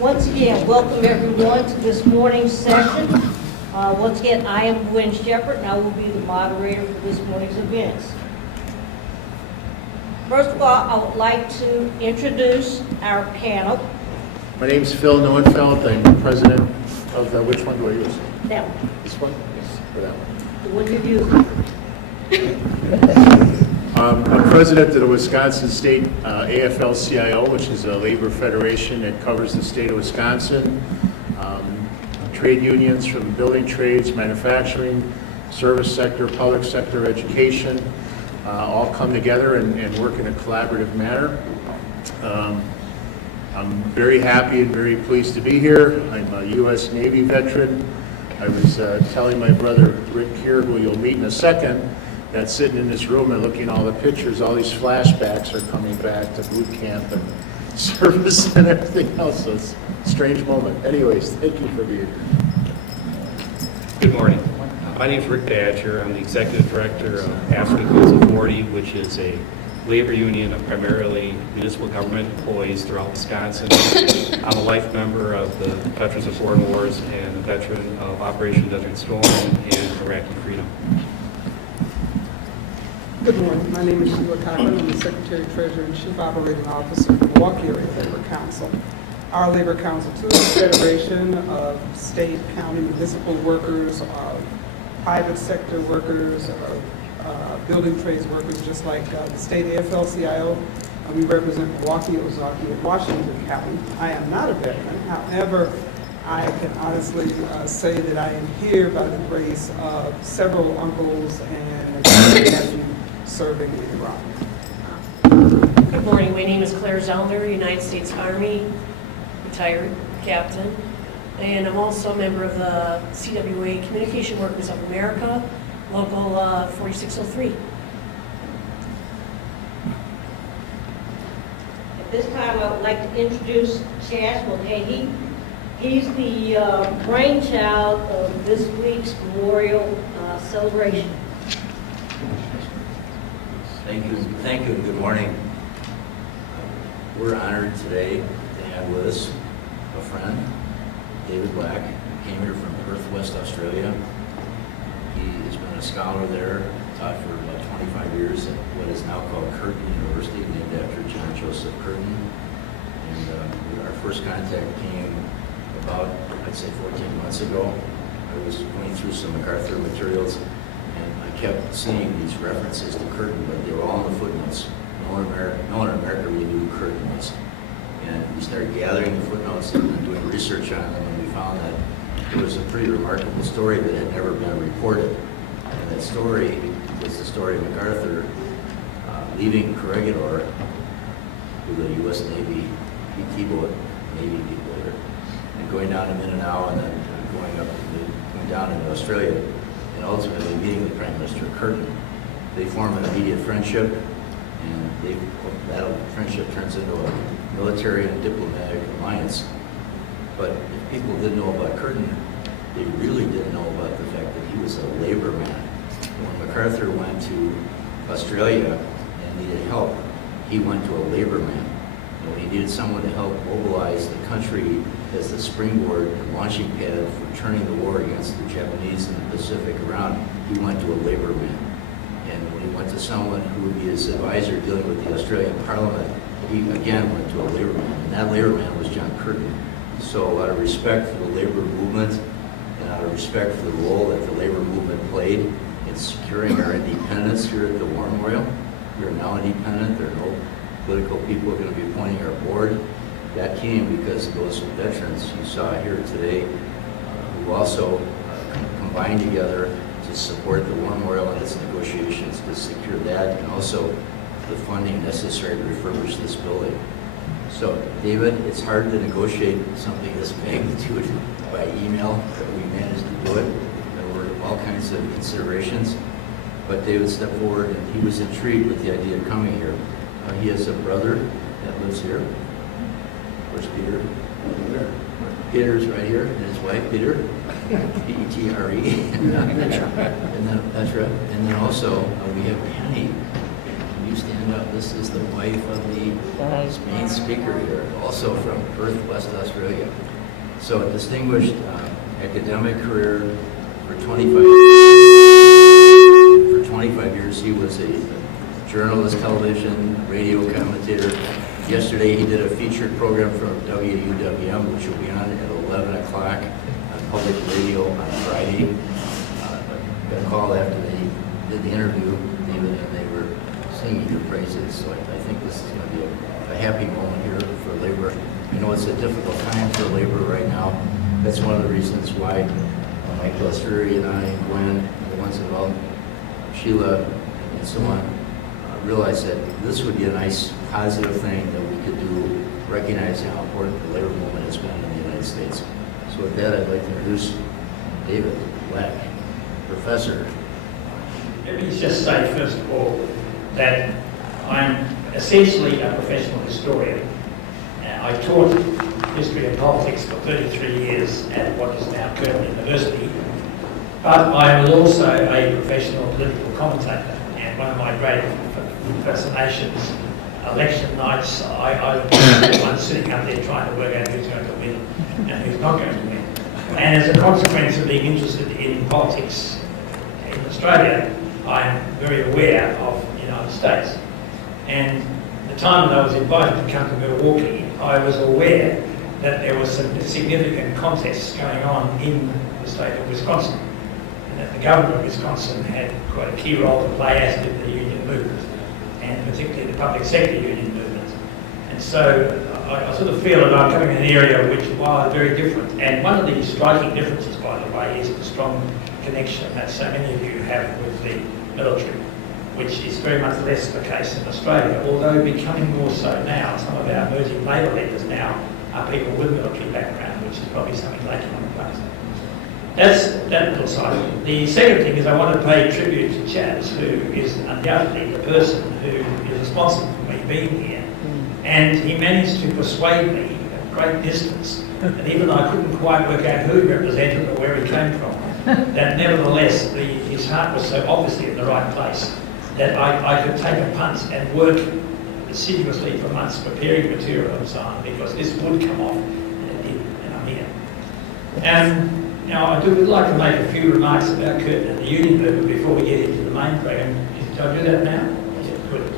Once again, welcome everyone to this morning's session. Once again, I am Gwen Shepherd, and I will be the moderator for this morning's events. First of all, I would like to introduce our panel. My name is Phil Neuenfeld. I'm the president of the, which one do I use? That one, This one? Yes, or that one? the one you use. I'm president of the Wisconsin State AFL-CIO, which is a labor federation that covers the state of Wisconsin. Trade unions from building trades, manufacturing, service sector, public sector, education, all come together and work in a collaborative manner. I'm very happy and very pleased to be here. I'm a U.S. Navy veteran. I was telling my brother Rick here, who you'll meet in a second, that sitting in this room and looking at all the pictures, all these flashbacks are coming back to boot camp and service and everything else. So it's a strange moment. Anyways, thank you for being here. Good morning. My name is Rick Badger. I'm the executive director of AFSCME Council 40, which is a labor union of primarily municipal government employees throughout Wisconsin. I'm a life member of the Veterans of Foreign Wars and a veteran of Operation Desert Storm and Iraqi Freedom. Good morning. My name is Sheila Cochran. I'm the Secretary, Treasurer, and Chief Operating Officer of the Milwaukee Area Labor Council. Our Labor Council, too, is a federation of state, county, municipal workers, private sector workers, building trades workers, just like the state AFL-CIO. We represent Milwaukee, Ozaukee, and Washington County. I am not a veteran. However, I can honestly say that I am here by the grace of several uncles and nephews serving in Iraq. Good morning. My name is Claire Zellner, United States Army, retired captain, and I'm also a member of the CWA Communication Workers of America, Local 4603. At this time, I would like to introduce Chaz MULCAHY. He's the brainchild of this week's memorial celebration. Thank you, and good morning. We're honored today to have with us a friend, David Black, who came here from Perth, West Australia. He has been a scholar there, taught for about 25 years at what is now called Curtin University, named after John Joseph Curtin. And our first contact came about, I'd say 14 months ago. I was going through some MacArthur materials, and I kept seeing these references to Curtin, but they were all in the footnotes. No one in America really knew who Curtin was. And we started gathering the footnotes and doing research on them, and we found that it was a pretty remarkable story that had never been reported. And that story was the story of MacArthur leaving Corregidor with a U.S. Navy PT boat, Navy people here, and going down to Mindanao and then going down into Australia, and ultimately meeting the Prime Minister Curtin. They form an immediate friendship, and that friendship turns into a military and diplomatic alliance. But if people didn't know about Curtin, they really didn't know about the fact that he was a labor man. When MacArthur went to Australia and needed help, he went to a labor man. And when he needed someone to help mobilize the country as the springboard and launching pad for turning the war against the Japanese in the Pacific around, he went to a labor man. And when he went to someone who would be his advisor dealing with the Australian Parliament, he again went to a labor man. And that labor man was John Curtin. So out of respect for the labor movement and out of respect for the role that the labor movement played in securing our independence here at the War Memorial, we are now independent. There are no political people going to be appointing our board. That came because of those veterans you saw here today who also combined together to support the War Memorial and its negotiations to secure that, and also the funding necessary to refurbish this building. So, David, it's hard to negotiate something this magnitude by email, but we managed to do it. There were all kinds of considerations, but David stepped forward and he was intrigued with the idea of coming here. He has a brother that lives here. Where's Peter? Peter's right here, and his wife, Peter, P-E-T-R-E, and then Petra. And then also we have Penny. You you stand up? This is the wife of the main speaker here, also from Perth, West Australia. So a distinguished academic career for 25 years. He was a journalist, television, radio commentator. Yesterday he did a featured program from WUWM, which will be on at 11 o'clock on public radio on Friday. Got a call after they did the interview, David, and they were singing your praises. So I think this is going to be a happy moment here for labor. I know it's a difficult time for labor right now. That's one of the reasons why Mike Lester and I and Gwen, the ones involved, Sheila, and so on, realized that this would be a nice positive thing that we could do, recognizing how important the labor movement has been in the United States. So with that, I'd like to introduce David Black, professor. Let me just say, first of all, that I'm essentially a professional historian. I taught history and politics for 33 years at what is now Curtin University, but I was also a professional political commentator, and one of my great fascinations, election nights, I was the one sitting up there trying to work out who's going to win and who's not going to win. And as a consequence of being interested in politics in Australia, I'm very aware of the United States. And the time that I was invited to come to Milwaukee, I was aware that there was some significant contests going on in the state of Wisconsin, and that the government of Wisconsin had quite a key role to play, as did the union movement, and particularly the public sector union movement. And so I sort of feel that I'm coming in an area which, while very different, and one of the striking differences, by the way, is the strong connection that so many of you have with the military, which is very much less the case in Australia, although becoming more so now. Some of our emerging Labor leaders now are people with military background, which is probably something lacking on the place. That's that little side. The second thing is I want to pay tribute to Chaz, who is undoubtedly the person who is responsible for me being here. And he managed to persuade me at great distance, and even though I couldn't quite work out who he represented or where he came from, that nevertheless his heart was so obviously in the right place that I could take a punt and work assiduously for months preparing material and so on, because this would come off, and it did, and I'm here. Now I would like to make a few remarks about Curtin and the union movement before we get into the main program. Did I do that now? Yeah, good.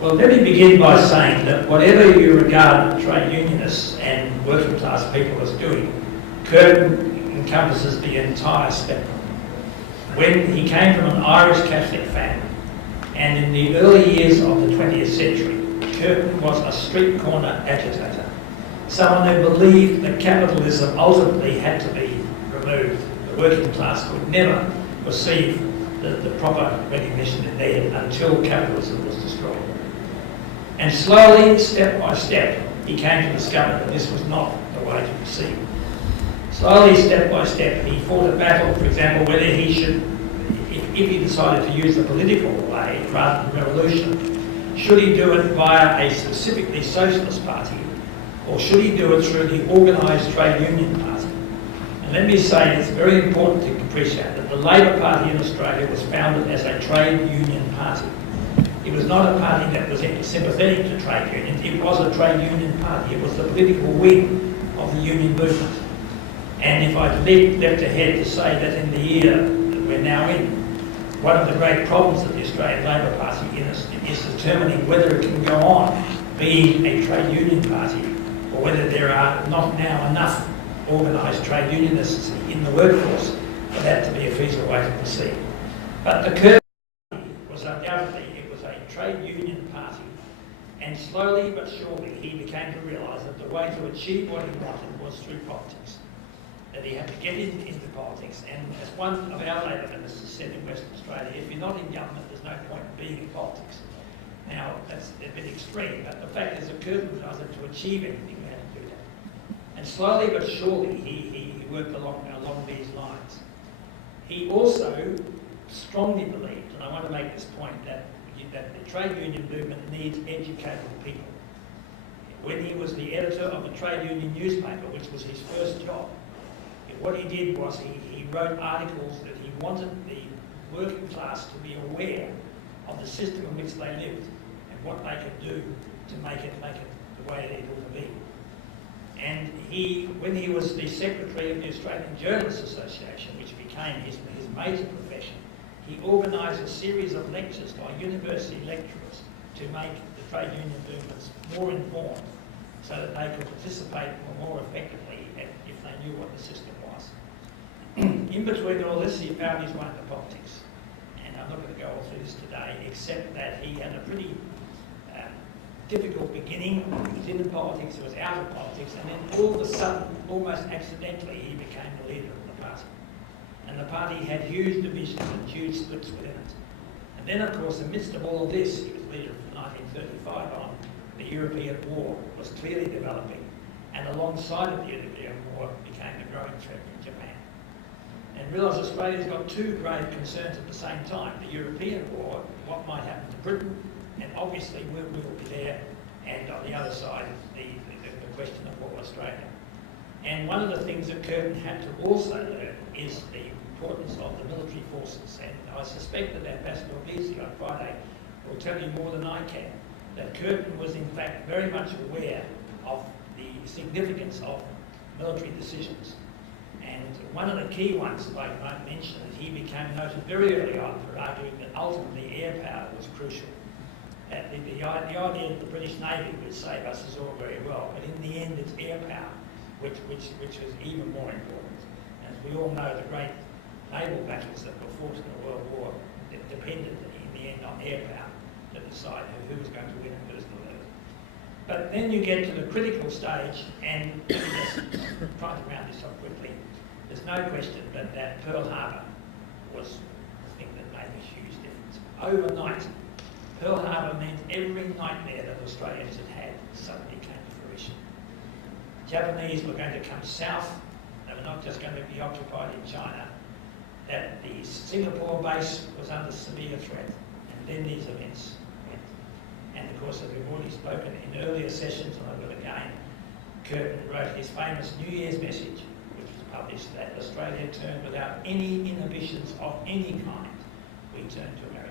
Well, let me begin by saying that whatever you regard trade unionists and working class people as doing, Curtin encompasses the entire spectrum. When he came from an Irish Catholic family, and in the early years of the 20th century, Curtin was a street corner agitator, someone who believed that capitalism ultimately had to be removed. The working class could never receive the proper recognition it needed until capitalism was destroyed. And slowly, step by step, he came to discover that this was not the way to proceed. Slowly, step by step, he fought a battle, for example, whether he should, if he decided to use the political way rather than revolution, should he do it via a specifically socialist party, or should he do it through the organised trade union party? And let me say, it's very important to appreciate that the Labor Party in Australia was founded as a trade union party. It was not a party that was sympathetic to trade unions, it was a trade union party. It was the political wing of the union movement. And if I'd leapt ahead to say that in the year that we're now in, one of the great problems of the Australian Labor Party is determining whether it can go on being a trade union party, or whether there are not now enough organised trade unionists in the workforce for that to be a feasible way to proceed. But the Curtin Party was undoubtedly, it was a trade union party, and slowly but surely he became to realise that the way to achieve what he wanted was through politics. That he had to get into politics, and as one of our Labor ministers said in Western Australia, if you're not in government, there's no point in being in politics. Now, that's a bit extreme, but the fact is that Curtin realised that to achieve anything, we had to do that. And slowly but surely, he worked along these lines. He also strongly believed, and I want to make this point, that the trade union movement needs educated people. When he was the editor of a trade union newspaper, which was his first job, what he did was he wrote articles that he wanted the working class to be aware of the system in which they lived and what they could do to make it the way it ought to be. And when he was the secretary of the Australian Journalists Association, which became his major profession, he organised a series of lectures by university lecturers to make the trade union movements more informed so that they could participate more effectively if they knew what the system was. In between all this, he found his way into politics. And I'm not going to go all through this today, except that he had a pretty difficult beginning. He was in politics, he was out of politics, and then all of a sudden, almost accidentally, he became the leader of the party. And the party had huge divisions and huge splits within it. And then, of course, amidst of all of this, he was leader from 1935 on, the European war was clearly developing, and alongside of the European war became a growing threat from Japan. And realise Australia's got two grave concerns at the same time. The European war, what might happen to Britain, and obviously we will be there, and on the other side, the question of war Australia. And one of the things that Curtin had to also learn is the importance of the military forces. And I suspect that Ambassador Beasley on Friday will tell you more than I can, that Curtin was in fact very much aware of the significance of military decisions. And one of the key ones that I might mention is he became noted very early on for arguing that ultimately air power was crucial. The idea that the British Navy would save us is all very well, but in the end it's air power which was even more important. As we all know, the great naval battles that were fought in the World War depended in the end on air power to decide who was going to win and who was to lose. But then you get to the critical stage, and just trying to round this off quickly, there's no question that Pearl Harbor was the thing that made a huge difference. Overnight, Pearl Harbor meant every nightmare that Australians had had suddenly came to fruition. The Japanese were going to come south. They were not just going to be occupied in China. That the Singapore base was under severe threat. And then these events went. And of course, as we've already spoken in earlier sessions, and I will again, Curtin wrote his famous New Year's message, which was published, that Australia turned without any inhibitions of any kind. We turned to America.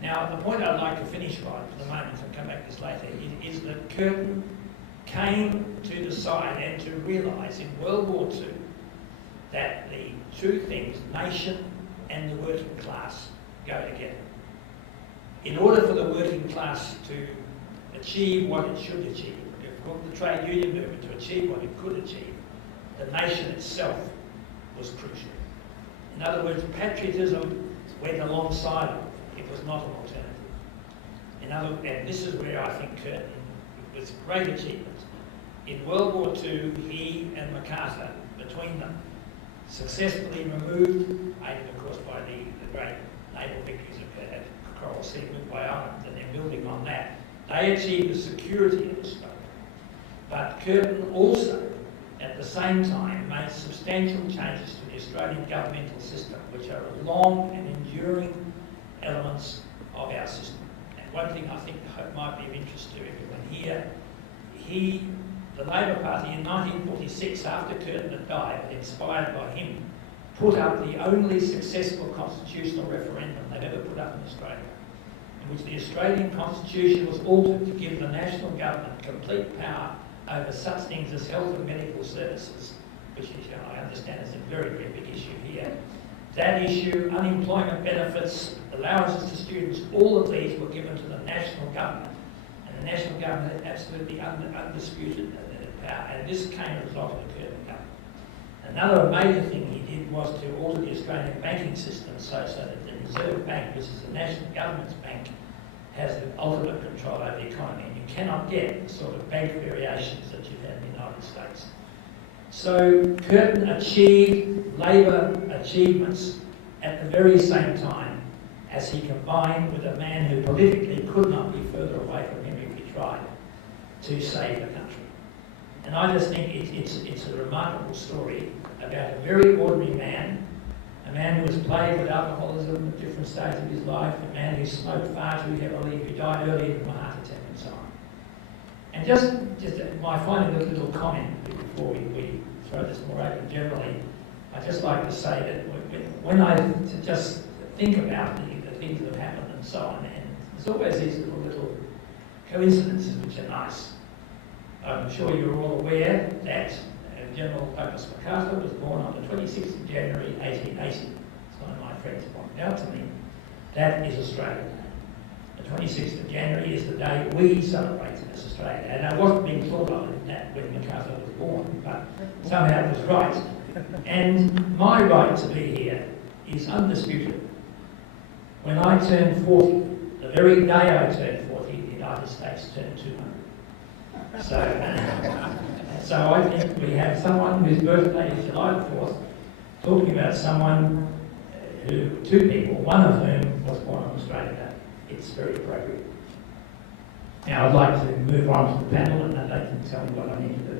Now, the point I'd like to finish on for the moment, and come back to this later, is that Curtin came to decide and to realise in World War II that the two things, nation and the working class, go together. In order for the working class to achieve what it should achieve, for the trade union movement to achieve what it could achieve, the nation itself was crucial. In other words, patriotism went alongside of it. It was not an alternative. And this is where I think Curtin was a great achievement. In World War II, he and MacArthur, between them, successfully removed, aided of course by the great naval victories at Coral Sea by Ireland, and they're building on that. They achieved the security of Australia. But Curtin also, at the same time, made substantial changes to the Australian governmental system, which are long and enduring elements of our system. And one thing I think might be of interest to everyone here, the Labor Party in 1946, after Curtin had died, inspired by him, put up the only successful constitutional referendum they've ever put up in Australia, in which the Australian Constitution was altered to give the national government complete power over such things as health and medical services, which I understand is a very, very big issue here. That issue, unemployment benefits, allowances to students, all of these were given to the national government. And the national government had absolutely undisputed power. And this came as a result of the Curtin government. Another major thing he did was to alter the Australian banking system so that the Reserve Bank, which is the national government's bank, has the ultimate control over the economy. And you cannot get the sort of bank variations that you've had in the United States. So Curtin achieved Labor achievements at the very same time as he combined with a man who politically could not be further away from him if he tried, to save the country. And I just think it's a remarkable story about a very ordinary man, a man who was plagued with alcoholism at different stages of his life, a man who smoked far too heavily, who died early from a heart attack and so on. And just my final little comment before we throw this more open generally, I'd just like to say that when I just think about the things that have happened and so on. And there's always these little coincidences which are nice. I'm sure you're all aware that General Douglas MacArthur was born on the 26th of January 1880. As one of my friends pointed out to me, that is Australia Day. The 26th of January is the day we celebrate as Australia Day. And I wasn't being thought of that when MacArthur was born, but somehow it was right. And my right to be here is undisputed. When I turned 40, the very day I turned 40, the United States turned 200. So I think we have someone whose birthday is July the 4th, talking about someone two people, one of whom was born on Australia Day. It's very appropriate. Now I'd like to move on to the panel and they can tell me what I need to do.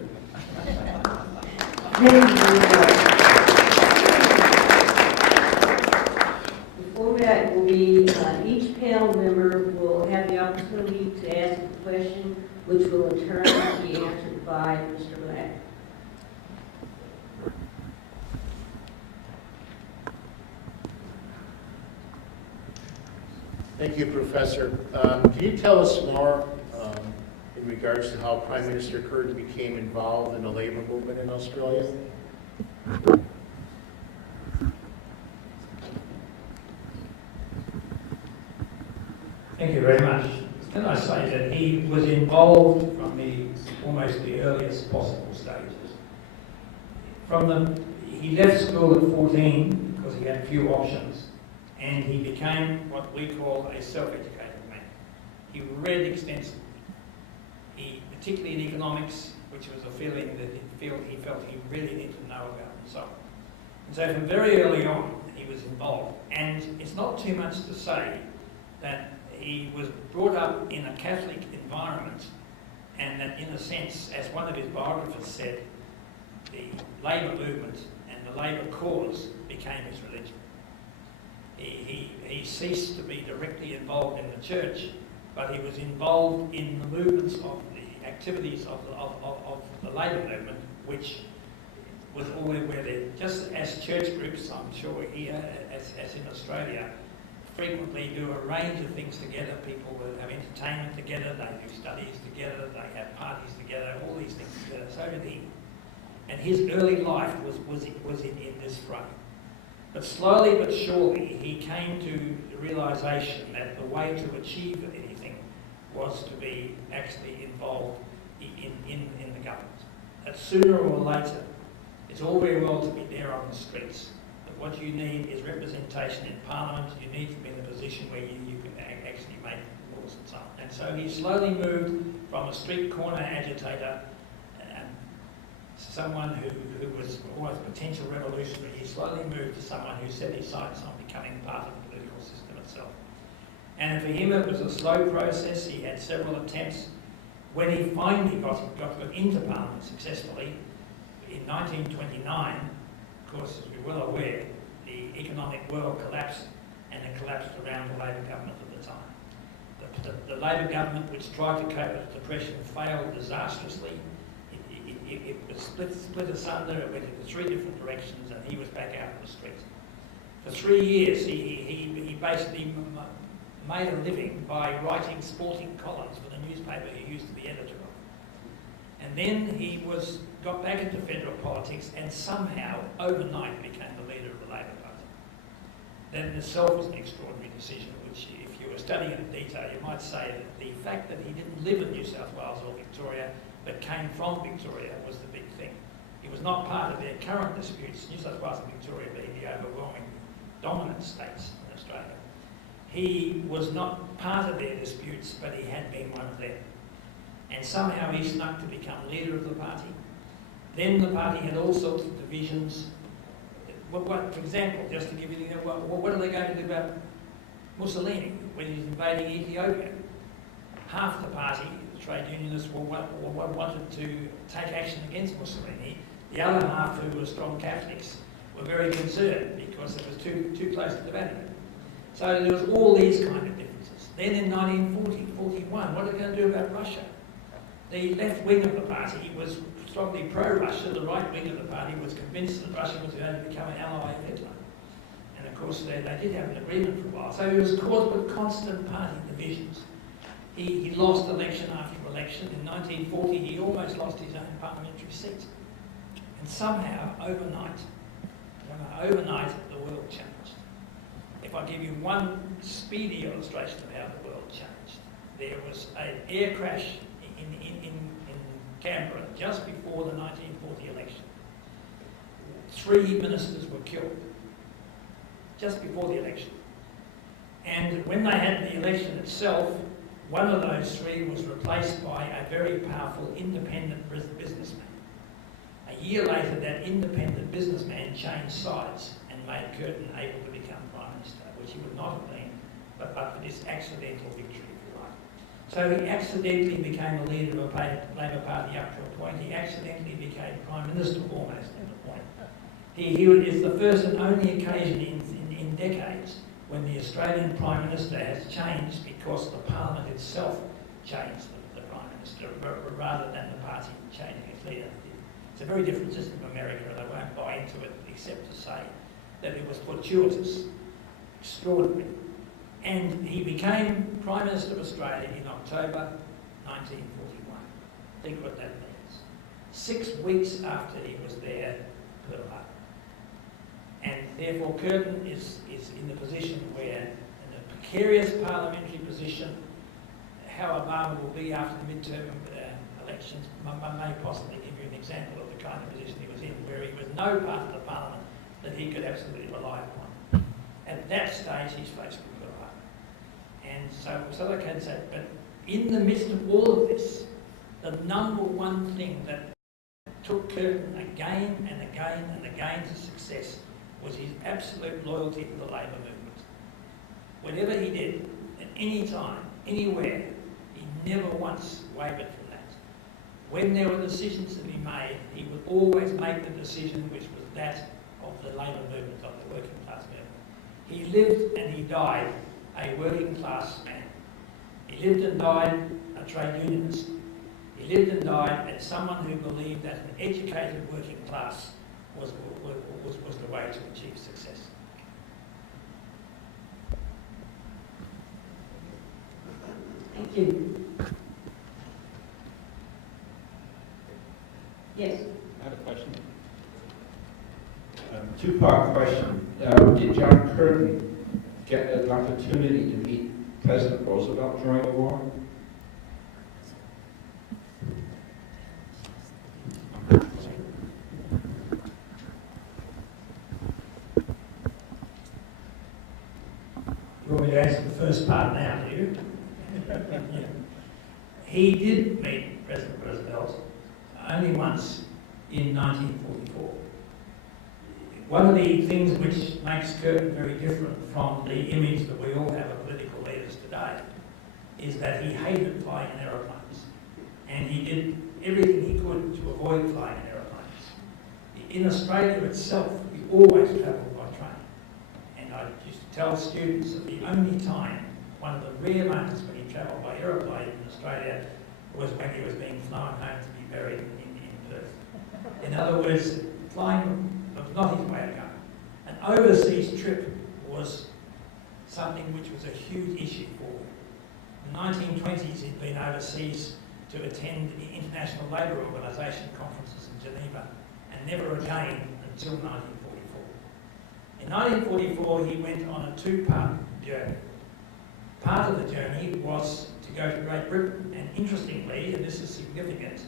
Thank you very much. The format will be each panel member will have the opportunity to ask a question, which will in turn be answered by Mr. Black. Thank you, Professor. Can you tell us more in regards to how Prime Minister Curtin became involved in the labor movement in Australia? Thank you very much. Can I say that he was involved from almost the earliest possible stages. He left school at 14 because he had few options, and he became what we call a self-educated man. He read extensively. Particularly in economics, which was a feeling that he felt he really needed to know about and so on. And so from very early on, he was involved. And it's not too much to say that he was brought up in a Catholic environment, and that in a sense, as one of his biographers said, the labour movement and the labour cause became his religion. He ceased to be directly involved in the church, but he was involved in the movements of the activities of the labour movement, which was always where they, just as church groups, I'm sure here, as in Australia, frequently do a range of things together. People will have entertainment together, they do studies together, they have parties together, all these things together. So did he. And his early life was in this frame. But slowly but surely, he came to the realisation that the way to achieve anything was to be actually involved in the government. That sooner or later, it's all very well to be there on the streets, but what you need is representation in Parliament. You need to be in a position where you can actually make laws and so on. And so he slowly moved from a street corner agitator, someone who was almost a potential revolutionary. He slowly moved to someone who set his sights on becoming part of the political system itself. And for him, it was a slow process. He had several attempts. When he finally got into Parliament successfully, in 1929, of course, as we're well aware, the economic world collapsed, and it collapsed around the Labor government at the time. The Labor government, which tried to cope with the Depression, failed disastrously. It was split asunder, it went into three different directions, and he was back out on the streets. For 3 years, he basically made a living by writing sporting columns for the newspaper he used to be editor of. And then he got back into federal politics and somehow, overnight, became the leader of the Labor Party. That in itself was an extraordinary decision, which, if you were studying it in detail, you might say that the fact that he didn't live in New South Wales or Victoria, but came from Victoria, was the big thing. He was not part of their current disputes, New South Wales and Victoria being the overwhelming dominant states in Australia. He was not part of their disputes, but he had been one of them. And somehow he snuck to become leader of the party. Then the party had all sorts of divisions. For example, just to give you, what are they going to do about Mussolini when he's invading Ethiopia? Half the party, the trade unionists, wanted to take action against Mussolini. The other half, who were strong Catholics, were very concerned because it was too close to the Vatican. So there was all these kind of differences. Then in 1940-41, what are they going to do about Russia? The left wing of the party was strongly pro-Russia. The right wing of the party was convinced that Russia was going to become an ally of Hitler. And of of course, they did have an agreement for a while. So he was caught with constant party divisions. He lost election after election. In 1940, he almost lost his own parliamentary seat. And somehow, overnight, the world changed. If I give you one speedy illustration of how the world changed, there was an air crash in Canberra just before the 1940 election. 3 ministers were killed just before the election. And when they had the election itself, one of those 3 was replaced by a very powerful independent businessman. A year later, that independent businessman changed sides and made Curtin able to become Prime Minister, which he would not have been but for this accidental victory, if you like. So he accidentally became a leader of a Labor Party up to a point. He accidentally became Prime Minister almost at a point. He is the first and only occasion in decades when the Australian Prime Minister has changed because the Parliament itself changed the Prime Minister rather than the party changing its leader. It's a very different system in America, and I won't buy into it except to say that it was fortuitous, extraordinary. And he became Prime Minister of Australia in October 1941. Think what that means. 6 weeks after he was there, Pearl Harbor. And therefore Curtin is in the position where, in a precarious parliamentary position, how Obama will be after the midterm elections, I may possibly give you an example of the kind of position he was in, where he was no part of the parliament that he could absolutely rely upon. At that stage, he's faced with Pearl Harbor. And so I can say, but in the midst of all of this, the number one thing that took Curtin again and again and again to success was his absolute loyalty to the labour movement. Whatever he did, at any time, anywhere, he never once wavered from that. When there were decisions to be made, he would always make the decision which was that of the labour movement, of the working class movement. He lived and he died a working class man. He lived and died a trade unionist. He lived and died as someone who believed that an educated working class was the way to achieve success. Thank you. Yes. I have a question. Two-part question. Did John Curtin get an opportunity to meet President Roosevelt during the war? You want me to answer the first part now, do you? Yeah. He did meet President Roosevelt only once in 1944. One of the things which makes Curtin very different from the image that we all have of political leaders today is that he hated flying in aeroplanes, and he did everything he could to avoid flying in aeroplanes. In Australia itself, we always travelled by train. And I used to tell students that the only time, one of the rare moments when he travelled by aeroplane in Australia was when he was being flown home to be buried in Perth. In other words, flying was not his way to go. An overseas trip was something which was a huge issue for him. In the 1920s, he'd been overseas to attend the International Labour Organisation conferences in Geneva, and never again until 1944. In 1944, he went on a 2-part journey. Part of the journey was to go to Great Britain, and interestingly, and this is significant,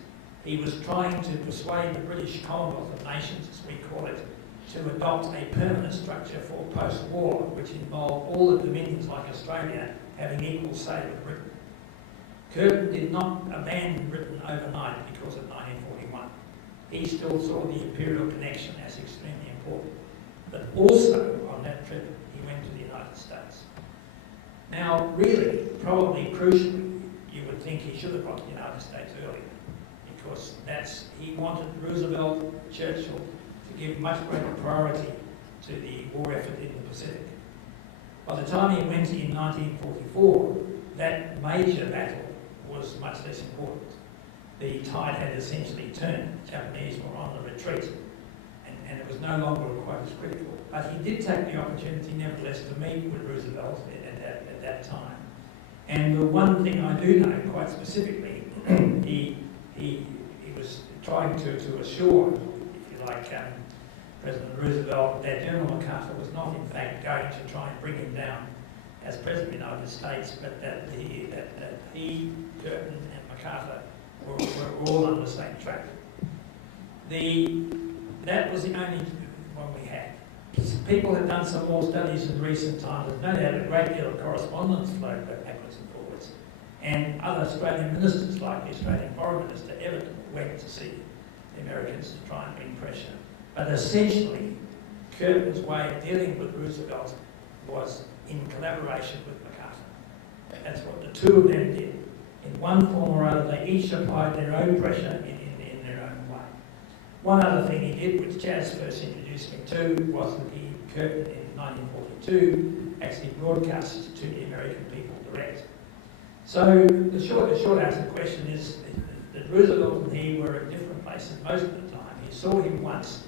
he was trying to persuade the British Commonwealth of Nations, as we call it, to adopt a permanent structure for post-war, which involved all the dominions like Australia having equal say with Britain. Curtin did not abandon Britain overnight because of 1941. He still saw the imperial connection as extremely important. But also, on that trip, he went to the United States. Now, really, probably crucially, you would think he should have gone to the United States earlier, because he wanted Roosevelt, Churchill, to give much greater priority to the war effort in the Pacific. By the time he went in 1944, that major battle was much less important. The tide had essentially turned. The Japanese were on the retreat. and it was no longer quite as critical. But he did take the opportunity, nevertheless, to meet with Roosevelt at that time. And the one thing I do know quite specifically, he was trying to assure, if you like, President Roosevelt that General MacArthur was not in fact going to try and bring him down as President of the United States, but that he, Curtin and MacArthur were all on the same track. That was the only one we had. People have done some more studies in recent times. There's no doubt a great deal of correspondence flowed backwards and forwards. And other Australian ministers, like the Australian Foreign Minister, Everton, went to see the Americans to try and bring pressure. But essentially, Curtin's way of dealing with Roosevelt was in collaboration with MacArthur. That's what the two of them did. In one form or other, they each applied their own pressure in their own way. One other thing he did, which Chaz first introduced me to, was that Curtin in 1942 actually broadcast to the American people direct. So the short answer to the question is that Roosevelt and he were at different places most of the time. He saw him once,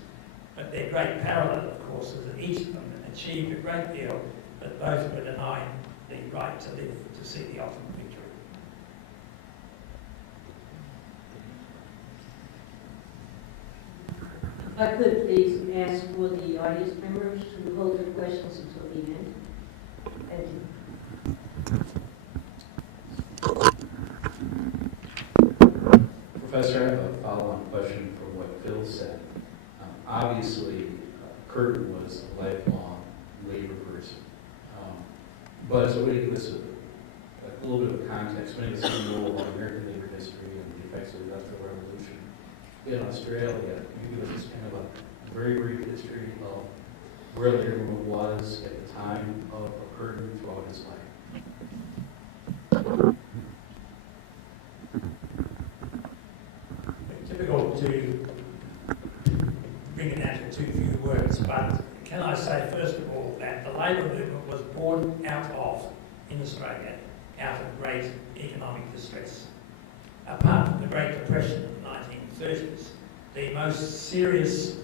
but their great parallel, of course, is that each of them achieved a great deal, but both were denied the right to live to see the ultimate victory. If I could please ask for the audience members to hold their questions until the end. Thank you. Professor, I have a follow-on question from what Phil said. Obviously, Curtin was a lifelong labor person. But as a way to give us a little bit of context, many of us know about American labor history and the effects of the Industrial Revolution. In Australia, you give us kind of a very brief history of where labor movement was at the time of Curtin throughout his life. Difficult to bring it down to too few words, but can I say first of all that the labour movement was born out of, in Australia, out of great economic distress. Apart from the Great Depression of the 1930s, the most serious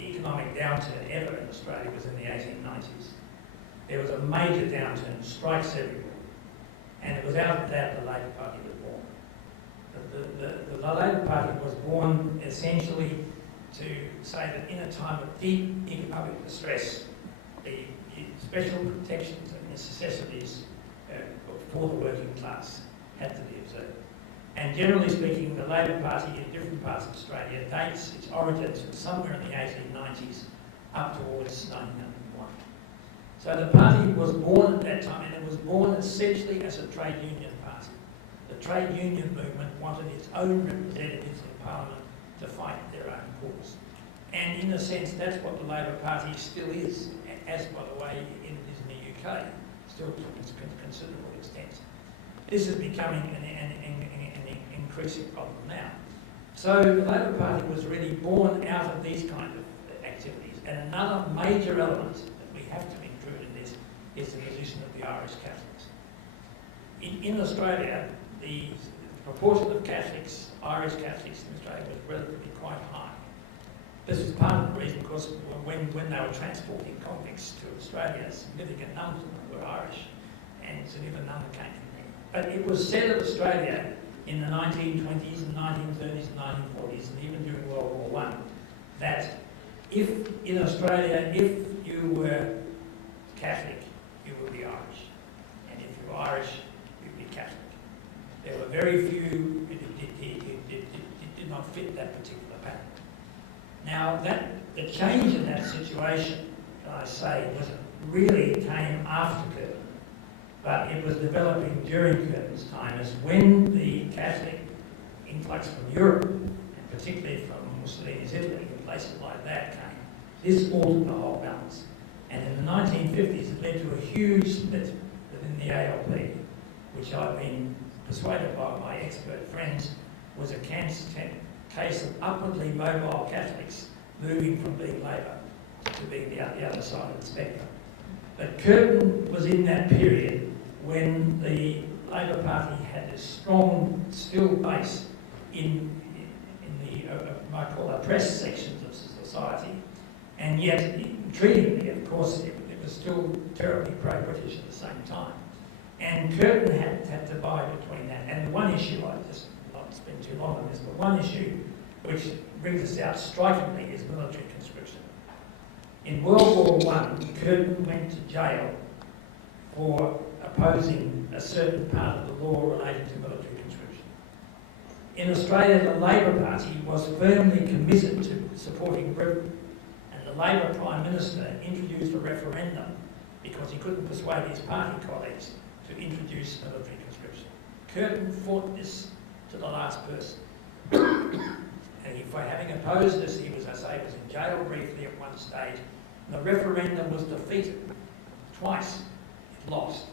economic downturn ever in Australia was in the 1890s. There was a major downturn, strikes everywhere, and it was out of that the Labor Party was born. The Labor Party was born essentially to say that in a time of deep economic distress, the special protections and necessities for the working class had to be observed. And generally speaking, the Labor Party in different parts of Australia dates its origins from somewhere in the 1890s up towards 1901. So the party was born at that time, and it was born essentially as a trade union party. The trade union movement wanted its own representatives in Parliament to fight their own cause. And in a sense, that's what the Labor Party still is, as by the way it is in the UK, still to a considerable extent. This is becoming an increasing problem now. So the Labor Party was really born out of these kind of activities. And another major element that we have to include in this is the position of the Irish Catholics. In Australia, the proportion of Catholics, Irish Catholics in Australia, was relatively quite high. This was part of the reason, because when they were transporting convicts to Australia, significant numbers of them were Irish, and a significant number came from there. But it was said of Australia in the 1920s and 1930s and 1940s, and even during World War I, that if in Australia, if you were Catholic, you would be Irish, and if you were Irish, you'd be Catholic. There were very few who did not fit that particular pattern. Now, the change in that situation, I say, really came after Curtin, but it was developing during Curtin's time, as when the Catholic influx from Europe, and particularly from Mussolini's Italy and places like that came, this altered the whole balance. And in the 1950s, it led to a huge split within the ALP, which I've been persuaded by my expert friends was a case of upwardly mobile Catholics moving from being Labor to being the other side of the spectrum. But Curtin was in that period when the Labor Party had a strong, still base in the, I might call oppressed sections of society, and yet, intriguingly, of course, it was still terribly pro-British at the same time. And Curtin had to divide between that. And the one issue, I just not spend too long on this, but one issue which brings us out strikingly is military conscription. In World War I, Curtin went to jail for opposing a certain part of the law relating to military conscription. In Australia, the Labor Party was firmly committed to supporting Britain, and the Labor Prime Minister introduced a referendum because he couldn't persuade his party colleagues to introduce military conscription. Curtin fought this to the last person. And for having opposed this, he was, as I say, was in jail briefly at one stage. And the referendum was defeated twice. It lost.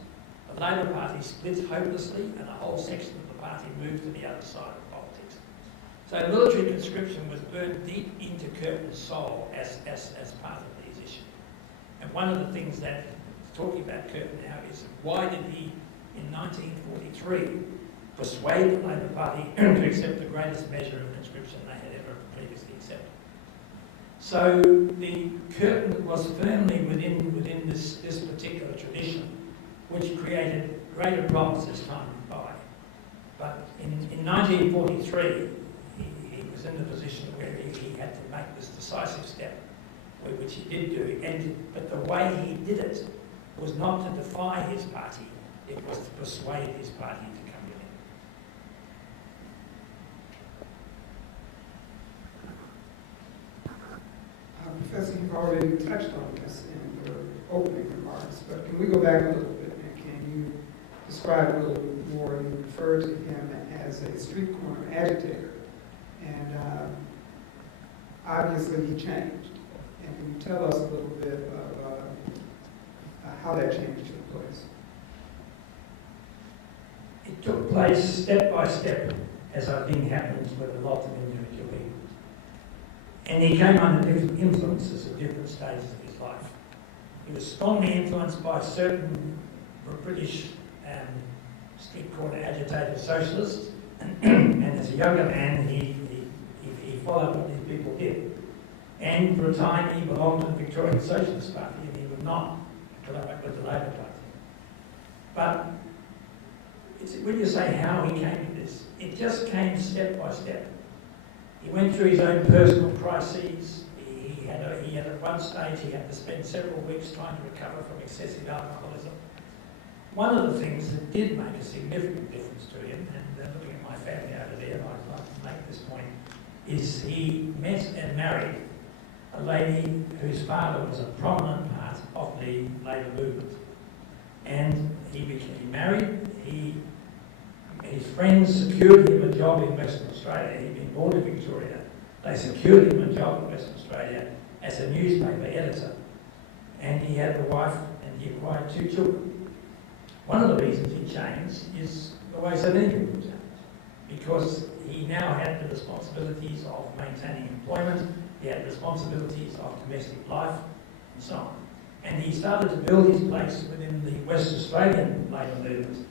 The Labor Party split hopelessly, and a whole section of the party moved to the other side of politics. So military conscription was burned deep into Curtin's soul as part of these issues. And one of the things that, talking about Curtin now, is why did he, in 1943, persuade the Labor Party to accept the greatest measure of conscription they had ever previously accepted? So the Curtin was firmly within this particular tradition, which created greater problems as time went by. But in 1943, he was in the position where he had to make this decisive step, which he did do. But the way he did it was not to defy his party, it was to persuade his party to come with him. Professor, you've already touched on this in your opening remarks, but can we go back a little bit and can you describe a little bit more? You referred to him as a street corner agitator, and obviously he changed. And can you tell us a little bit of how that change took place? It took place step by step, as I think happens with a lot of individual people. And he came under different influences at different stages of his life. He was strongly influenced by certain British street corner agitator socialists, and as a younger man, he followed what these people did. And for a time, he belonged to the Victorian Socialist Party, and he would not collaborate with the Labor Party. But when you say how he came to this, it just came step by step. He went through his own personal crises. He had at one stage, he had to spend several weeks trying to recover from excessive alcoholism. One of the things that did make a significant difference to him, and looking at my family over there, I'd like to make this point, is he met and married a lady whose father was a prominent part of the Labor movement. And he became married. His friends secured him a job in Western Australia. He'd been born in Victoria. They secured him a job in Western Australia as a newspaper editor. And he had a wife and he acquired 2 children. One of the reasons he changed is the way so many people changed, because he now had the responsibilities of maintaining employment, he had responsibilities of domestic life, and so on. And he started to build his place within the West Australian Labor movement.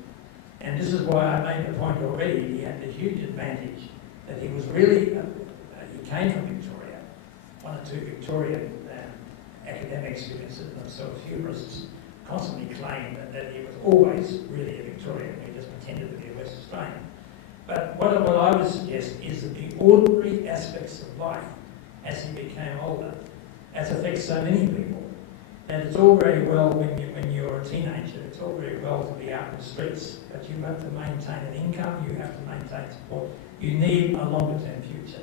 And this is why I made the point already, he had the huge advantage that he was really, he came from Victoria. 1 or 2 Victorian academics who consider themselves humorists constantly claim that he was always really a Victorian, he just pretended to be a West Australian. But what I would suggest is that the ordinary aspects of life as he became older, as affects so many people, and it's all very well when you're a teenager, it's all very well to be out in the streets, but you have to maintain an income, you have to maintain support. You need a longer term future.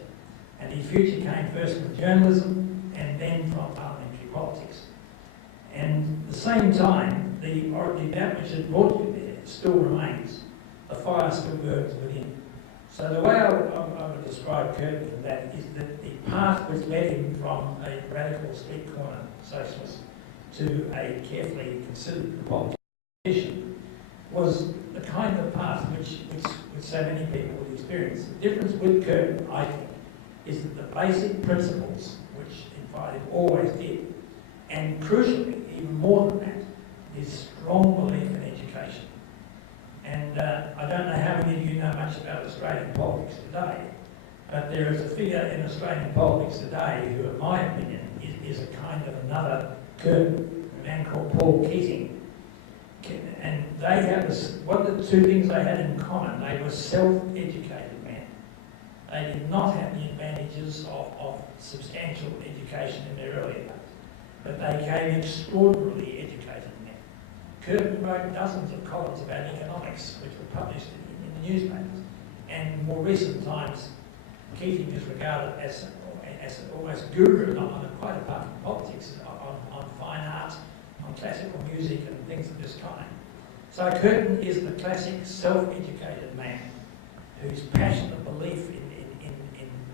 And his future came first from journalism and then from parliamentary politics. And at the same time, that which had brought you there still remains. The fire still burns within. So the way I would describe Curtin for that is that the path which led him from a radical street corner socialist to a carefully considered politician was the kind of path which so many people would experience. The difference with Curtin, I think, is that the basic principles, which in fact he always did, and crucially, even more than that, is strong belief in education. And I don't know how many of you know much about Australian politics today, But there is a figure in Australian politics today who, in my opinion, is a kind of another Curtin, a man called Paul Keating. And they have this, what are the two things they had in common? They were self-educated men. They did not have the advantages of substantial education in their earlier days, but they became extraordinarily educated men. Curtin wrote dozens of columns about economics, which were published in the newspapers. And in more recent times, Keating is regarded as almost guru, quite apart from politics, on fine art, on classical music and things of this kind. So Curtin is the classic self-educated man whose passionate belief in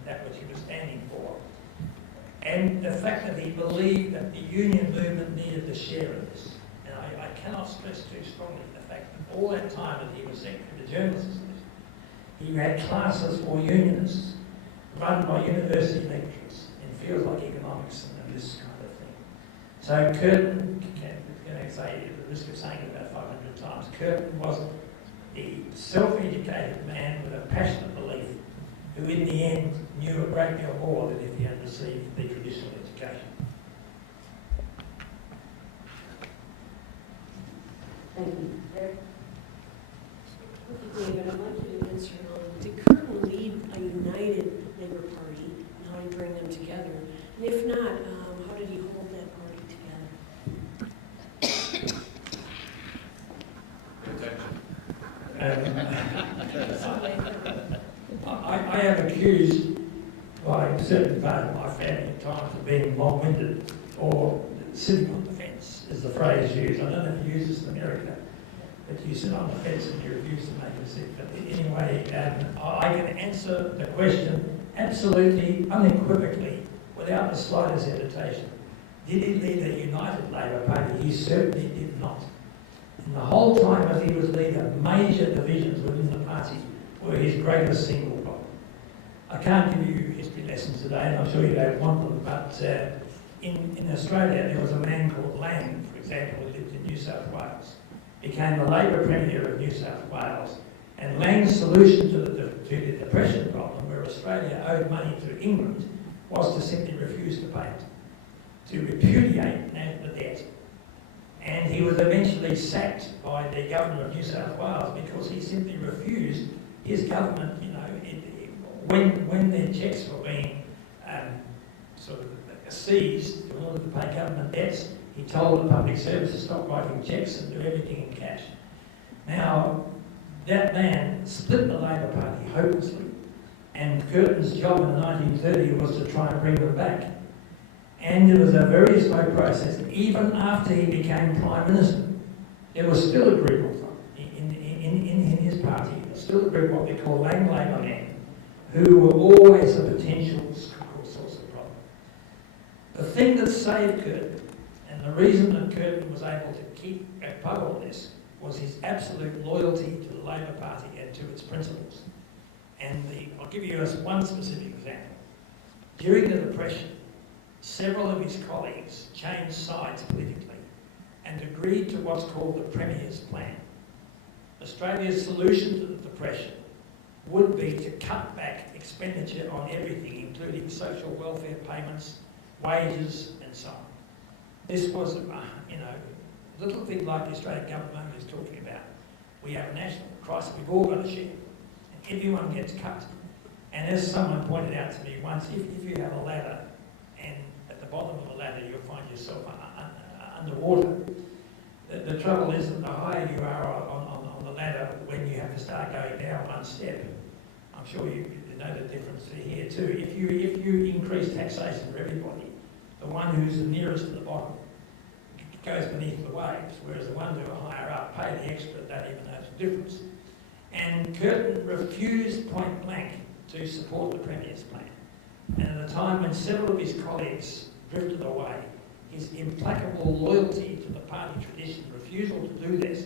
that which he was standing for, and the fact that he believed that the union movement needed to share in this. And I cannot stress too strongly the fact that all that time that he was Secretary of the Journalists Association, he had classes for unionists run by university lecturers in fields like economics and this kind of thing. So Curtin, can I say, at the risk of saying it about 500 times, Curtin was the self-educated man with a passionate belief who in the end knew a great deal more than if he had received the traditional education. Thank you. Eric? David, I'd like you to answer did Curtin lead a united Labour Party, and how did he bring them together? And if not, how did he hold that party together? I am accused by a certain part of my family at times of being long-winded or sitting on the fence, is the phrase used. I don't know if you use this in America, but you sit on the fence and you refuse to make a decision. But anyway, I can answer the question absolutely, unequivocally, without the slightest hesitation. Did he lead a united Labour Party? He certainly did not. And the whole time that he was leader, major divisions within the party were his greatest single problem. I can't give you history lessons today, and I'm sure you don't want them, but in Australia there was a man called Lang, for example, who lived in New South Wales, became the Labor Premier of New South Wales, and Lang's solution to the depression problem, where Australia owed money to England, was to simply refuse to pay it, to repudiate the debt. And he was eventually sacked by the governor of New South Wales because he simply refused. His government, when their checks were being sort of seized in order to pay government debts, he told the public service to stop writing checks and do everything in cash. Now, that man split the Labor Party hopelessly, and Curtin's job in 1930 was to try and bring them back. And it was a very slow process. Even after he became Prime Minister, there was still a group of them in his party, still a group of what they call Lang Labour men, who were always a potential source of problem. The thing that saved Curtin, and the reason that Curtin was able to keep above all this, was his absolute loyalty to the Labor Party and to its principles. And I'll give you one specific example. During the Depression, several of his colleagues changed sides politically and agreed to what's called the Premier's Plan. Australia's solution to the Depression would be to cut back expenditure on everything, including social welfare payments, wages, and so on. This was, little thing like the Australian government is talking about. We have a national crisis, we've all got to share, and everyone gets cut. And as someone pointed out to me once, if you have a ladder, and at the bottom of the ladder you'll find yourself underwater, the trouble is that the higher you are on the ladder, when you have to start going down one step, I'm sure you know the difference here too. If you increase taxation for everybody, the one who's the nearest to the bottom goes beneath the waves, whereas the ones who are higher up pay the extra, don't even know the difference. And Curtin refused point blank to support the Premier's Plan. And at a time when several of his colleagues drifted away, his implacable loyalty to the party tradition, refusal to do this,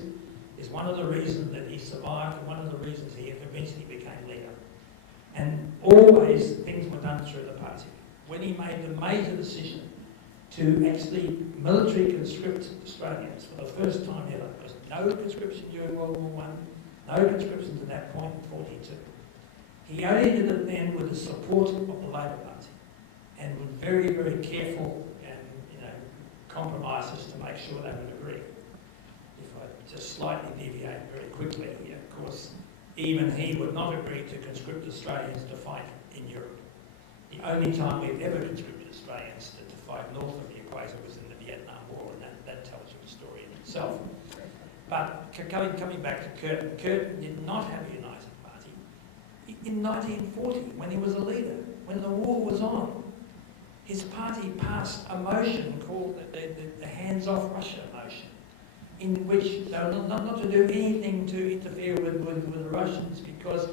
is one of the reasons that he survived and one of the reasons he eventually became leader. And always things were done through the party. When he made the major decision to actually military conscript Australians for the first time ever, there was no conscription during World War I, no conscription to that point in 1942. He only did it then with the support of the Labor Party, and was very, very careful and, compromises to make sure they would agree. If I just slightly deviate very quickly, of course, even he would not agree to conscript Australians to fight in Europe. The only time we've ever conscripted Australians to fight north of the equator was in the Vietnam War, and that tells you a story in itself. But coming back to Curtin, Curtin did not have a united party. In 1940, when he was a leader, when the war was on, his party passed a motion called the Hands-Off Russia motion, in which they were not to do anything to interfere with the Russians because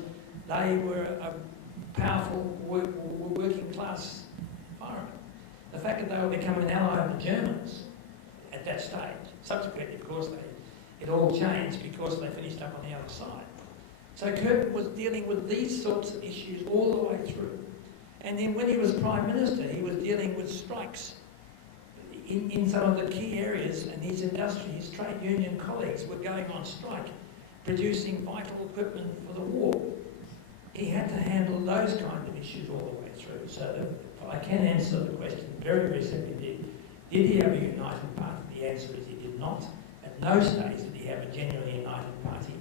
they were a powerful working class environment. The fact that they were becoming an ally of the Germans at that stage, subsequently, of course, it all changed because they finished up on the other side. So Curtin was dealing with these sorts of issues all the way through. And then when he was Prime Minister, he was dealing with strikes in some of the key areas, and his industry, his trade union colleagues were going on strike, producing vital equipment for the war. He had to handle those kind of issues all the way through. So I can answer the question very, very simply. Did he have a united party? The answer is he did not. At no stage did he have a genuinely united party.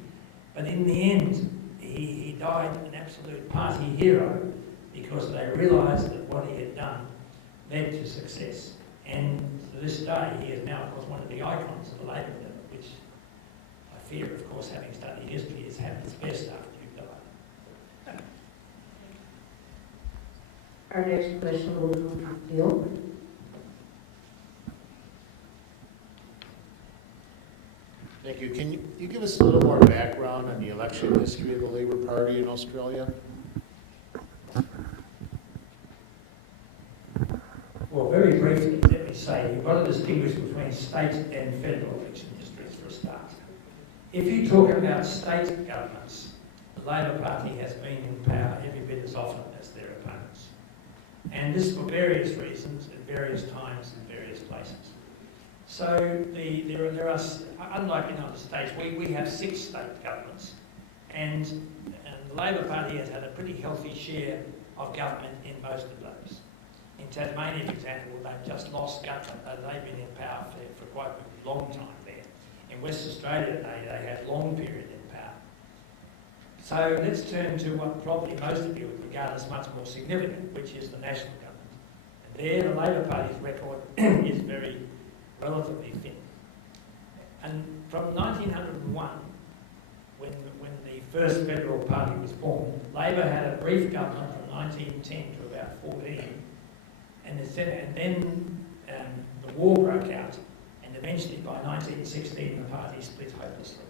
But in the end, he died an absolute party hero because they realised that what he had done led to success. And to this day, he is now, of course, one of the icons of the Labor movement, which I fear, of course, having studied history, has had its best after you've died. Our next question will come from Bill. Thank you. Can you give us a little more background on the election history of the Labour Party in Australia? Well, very briefly, let me say, you've got to distinguish between state and federal election histories for a start. If you talk about state governments, the Labor Party has been in power every bit as often as their opponents. And this for various reasons, at various times, in various places. So there are, unlike in other states, we have 6 state governments, and the Labor Party has had a pretty healthy share of government in most of those. In Tasmania, for example, they've just lost government. They've been in power for quite a long time there. In West Australia, they had a long period in power. So let's turn to what probably most of you would regard as much more significant, which is the national government. And there, the Labor Party's record is very relatively thin. And from 1901, when the first federal party was formed, Labor had a brief government from 1910 to about 14. And then the war broke out, and eventually by 1916 the party split hopelessly.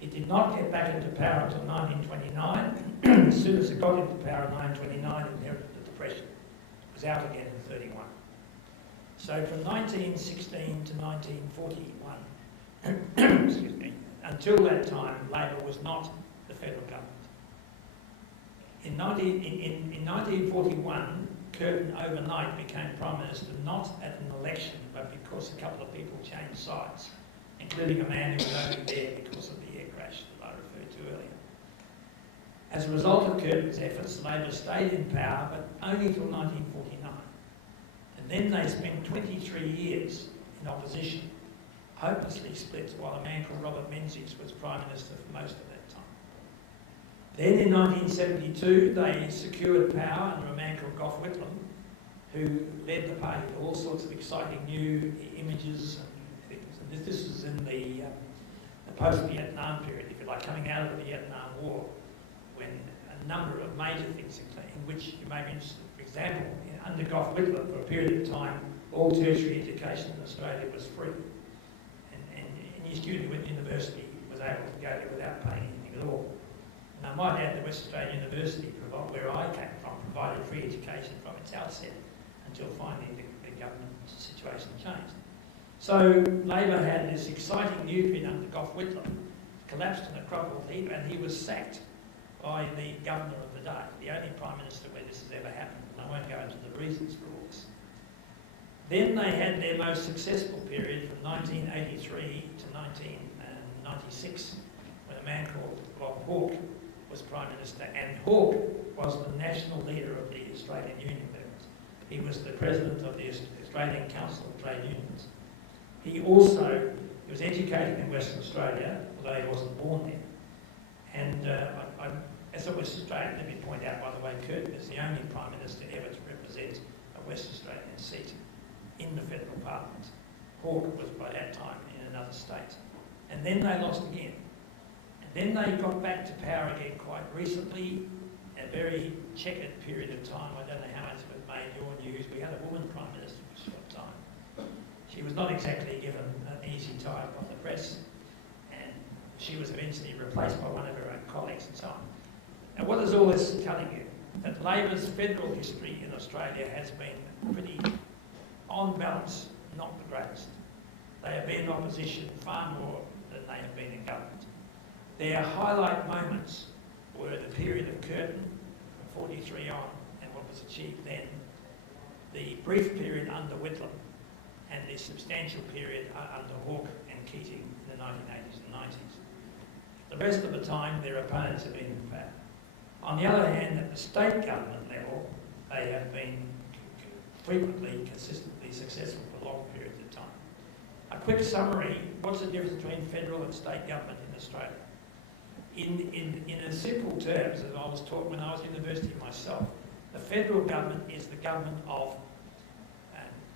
It did not get back into power until 1929. As soon as it got into power in 1929, it inherited the Depression. It was out again in 1931. So from 1916 to 1941, excuse me, until that time, Labor was not the federal government. In 1941, Curtin overnight became Prime Minister not at an election, but because a couple of people changed sides, including a man who was only there because of the air crash that I referred to earlier. As a result of Curtin's efforts, Labor stayed in power, but only until 1949. And then they spent 23 years in opposition, hopelessly split, while a man called Robert Menzies was Prime Minister for most of that time. Then in 1972, they secured power under a man called Gough Whitlam, who led the party to all sorts of exciting new images and things. And this was in the post-Vietnam period, if you like, coming out of the Vietnam War, when a number of major things in which you may be interested. For example, under Gough Whitlam, for a period of time, all tertiary education in Australia was free. And any student at university was able to go there without paying anything at all. And I might add that West Australian University, where I came from, provided free education from its outset until finally the government situation changed. So Labor had this exciting new period under Gough Whitlam, collapsed in a crumpled heap, and he was sacked by the governor of the day, the only Prime Minister where this has ever happened. And I won't go into the reasons for all this. Then they had their most successful period from 1983 to 1996, when a man called Bob Hawke was Prime Minister, and Hawke was the national leader of the Australian Union Members. He was the president of the Australian Council of Trade Unions. He was educated in Western Australia, although he wasn't born there. And as a West Australian, let me point out, by the way, Curtin is the only Prime Minister ever to represent a West Australian seat in the federal parliament. Hawke was by that time in another state. And then they lost again. And then they got back to power again quite recently, a very checkered period of time. I don't know how much of it made your news. We had a woman Prime Minister for a short time. She was not exactly given an easy time from the press, and she was eventually replaced by one of her own colleagues and so on. Now, what is all this telling you? That Labor's federal history in Australia has been pretty, on balance, not the greatest. They have been in opposition far more than they have been in government. Their highlight moments were the period of Curtin, from 43 on, and what was achieved then, the brief period under Whitlam, and the substantial period under Hawke and Keating in the 1980s and 90s. The rest of the time, their opponents have been in power. On the other hand, at the state government level, they have been frequently, consistently successful for long periods of time. A quick summary, what's the difference between federal and state government in Australia? In simple terms, as I was taught when I was at university myself, the federal government is the government of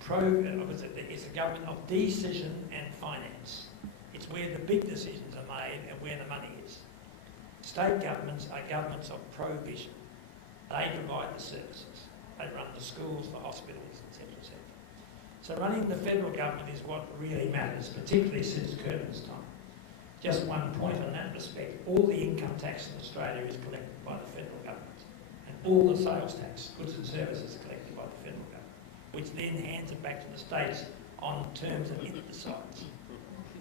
it's a government of decision and finance. It's where the big decisions are made and where the money is. State governments are governments of provision. They provide the services. They run the schools, the hospitals, etc., etc. So running the federal government is what really matters, particularly since Curtin's time. Just one point on that respect, all the income tax in Australia is collected by the federal government, and all the sales tax, goods and services, are collected by the federal government, which then hands it back to the states on terms that it decides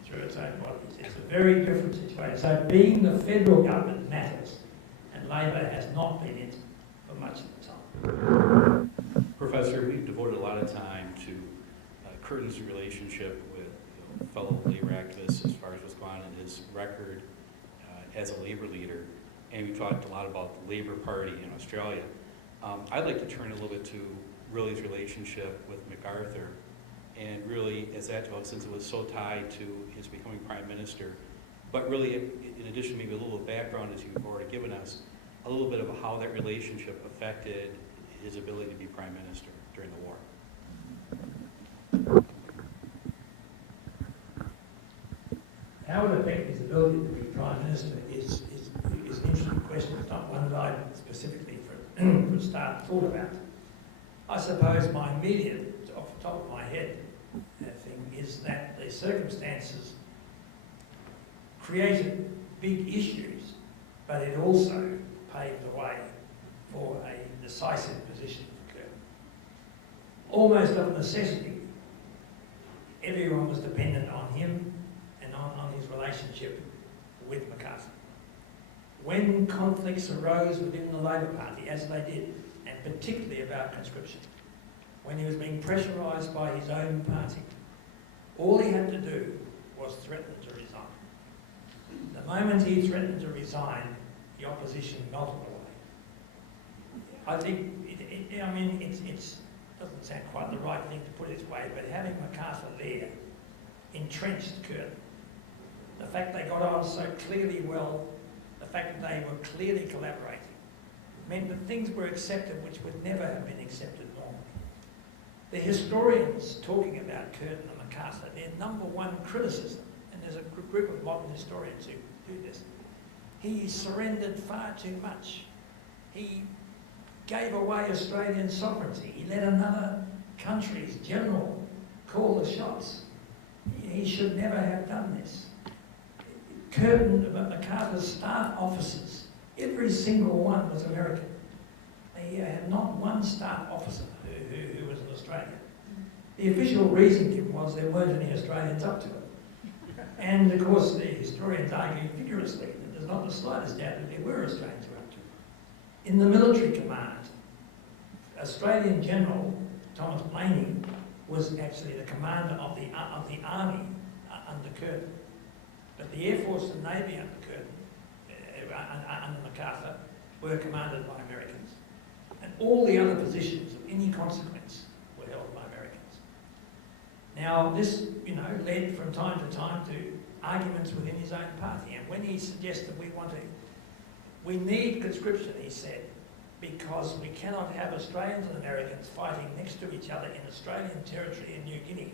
through its own bodies. It's a very different situation. So being the federal government matters, and Labor has not been it for much of the time. Professor, we've devoted a lot of time to Curtin's relationship with fellow labor activists as far as what's going on in his record as a labor leader, and we talked a lot about the Labor Party in Australia. I'd like to turn a little bit to really his relationship with MacArthur, and really as that developed, since it was so tied to his becoming Prime Minister, but really in addition maybe a little background as you've already given us, a little bit of how that relationship affected his ability to be Prime Minister during the war. How it affected his ability to be Prime Minister is an interesting question. It's not one that I specifically for a start thought about. I suppose my immediate, off the top of my head, thing is that the circumstances created big issues, but it also paved the way for a decisive position for Curtin. Almost of necessity, everyone was dependent on him and on his relationship with MacArthur. When conflicts arose within the Labor Party, as they did, and particularly about conscription, when he was being pressurised by his own party, all he had to do was threaten to resign. The moment he threatened to resign, the opposition melted away. I think, it doesn't sound quite the right thing to put it this way, but having MacArthur there entrenched Curtin. The fact they got on so clearly well, the fact that they were clearly collaborating, meant that things were accepted which would never have been accepted normally. The historians talking about Curtin and MacArthur, their number one criticism, and there's a group of modern historians who do this, he surrendered far too much. He gave away Australian sovereignty. He let another country's general call the shots. He should never have done this. Curtin, MacArthur's staff officers, every single one was American. They had not one staff officer who was an Australian. The official reason given was there weren't any Australians up to it. And of course the historians argue vigorously that there's not the slightest doubt that there were Australians who were up to it. In the military command, Australian General Thomas Blaney was actually the commander of the army under Curtin. But the Air Force and Navy under Curtin, under MacArthur were commanded by Americans. And all the other positions of any consequence were held by Americans. Now, this, led from time to time to arguments within his own party. And when he suggested we need conscription, he said, because we cannot have Australians and Americans fighting next to each other in Australian territory in New Guinea.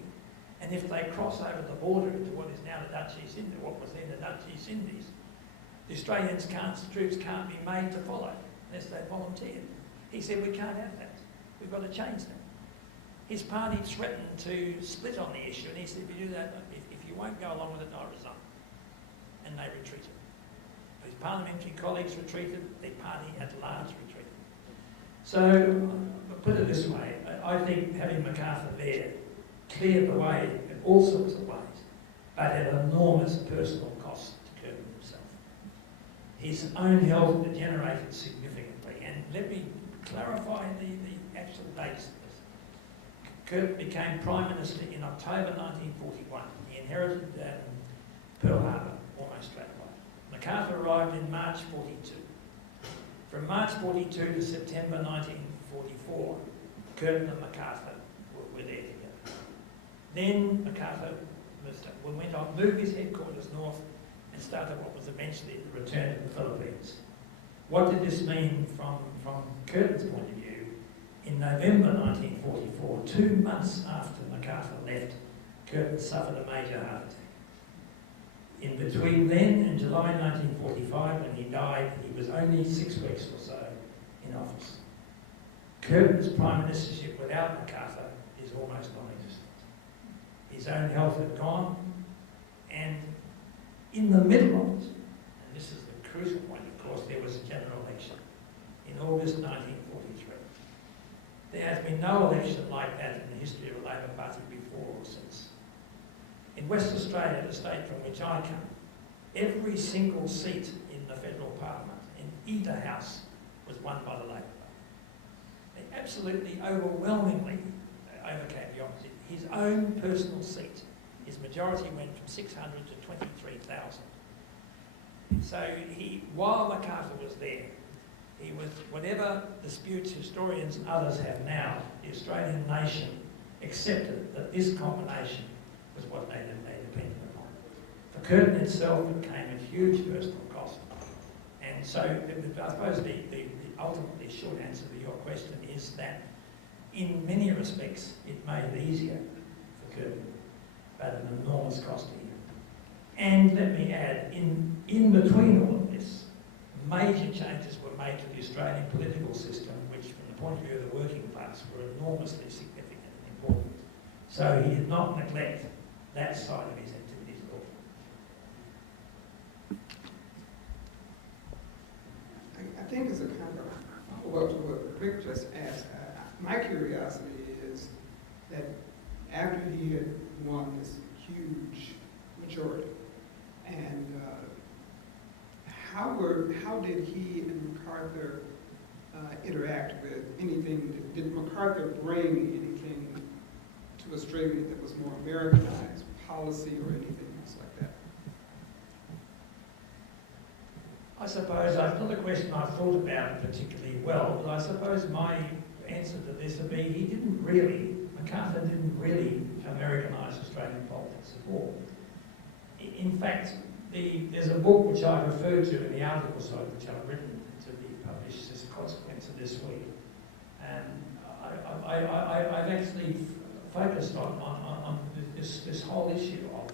And if they cross over the border into what is now the Dutch East Indies, what was then the Dutch East Indies, the troops can't be made to follow unless they volunteered. He said, we can't have that. We've got to change that. His party threatened to split on the issue, and he said, if you do that, if you won't go along with it, I'll resign. And they retreated. His parliamentary colleagues retreated, the party at large retreated. So, put it this way, I think having MacArthur there cleared the way in all sorts of ways, but at enormous personal cost to Curtin himself. His own health degenerated significantly, and let me clarify the actual dates of this. Curtin became Prime Minister in October 1941. He inherited Pearl Harbor almost straight away. MacArthur arrived in March 42. From March 42 to September 1944, Curtin and MacArthur were there together. Then MacArthur went on, moved his headquarters north and started what was eventually the return to the Philippines. What did this mean from Curtin's point of view? In November 1944, 2 months after MacArthur left, Curtin suffered a major heart attack. In between then and July 1945, when he died, he was only 6 weeks or so in office. Curtin's prime ministership without MacArthur is almost non-existent. His own health had gone, and in the middle of it, and this is the crucial point, of course, there was a general election in August 1943. There has been no election like that in the history of the Labor Party before or since. In West Australia, the state from which I come, every single seat in the federal parliament, in either house, was won by the Labor Party. They absolutely, overwhelmingly overcame the opposition. His own personal seat, his majority went from 600 to 23,000. So while MacArthur was there, he was, whatever disputes historians and others have now, the Australian nation accepted that this combination was what they depended upon. For Curtin itself, it came at huge personal cost. And so I suppose the ultimately short answer to your question is that in many respects it made it easier for Curtin, but at an enormous cost to him. And let me add, in between all of this, major changes were made to the Australian political system, which from the point of view of the working class were enormously significant and important. So he did not neglect that side of his activities at all. I think as a kind of follow-up to what Rick just asked, my curiosity is that after he had won this huge majority, and how did he and MacArthur interact with anything? Did MacArthur bring anything to Australia that was more Americanized, policy or anything else like that? I suppose that's not a question I've thought about particularly well, but I suppose my answer to this would be MacArthur didn't really Americanise Australian politics at all. In fact, there's a book which I referred to in the article side, which I've written to be published as a consequence of this week. And I've actually focused on this whole issue of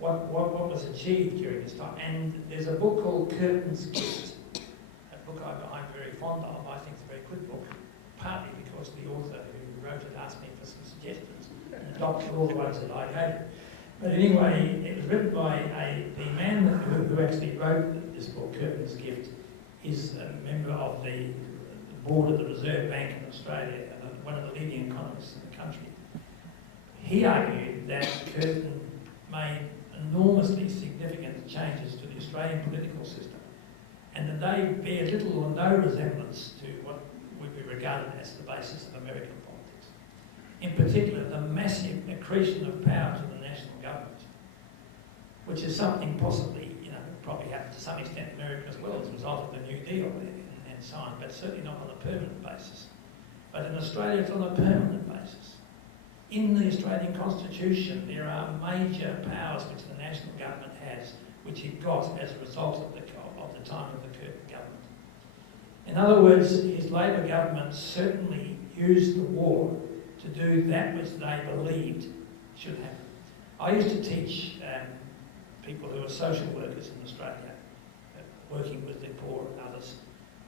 what was achieved during this time. And there's a book called Curtin's Gift, a book I'm very fond of. I think it's a very good book, partly because the author who wrote it asked me for some suggestions and adopted all the ones that I gave him. But anyway, it was written by the man who actually wrote this book, Curtin's Gift, is a member of the board of the Reserve Bank in Australia, and one of the leading economists in the country. He argued that Curtin made enormously significant changes to the Australian political system, and that they bear little or no resemblance to what would be regarded as the basis of American politics. In particular, the massive accretion of power to the national government, which is something possibly, probably happened to some extent in America as well as a result of the New Deal and so on, but certainly not on a permanent basis. But in Australia, it's on a permanent basis. In the Australian Constitution, there are major powers which the national government has, which it got as a result of the time of the Curtin government. In other words, his Labor government certainly used the war to do that which they believed should happen. I used to teach people who are social workers in Australia, working with the poor and others.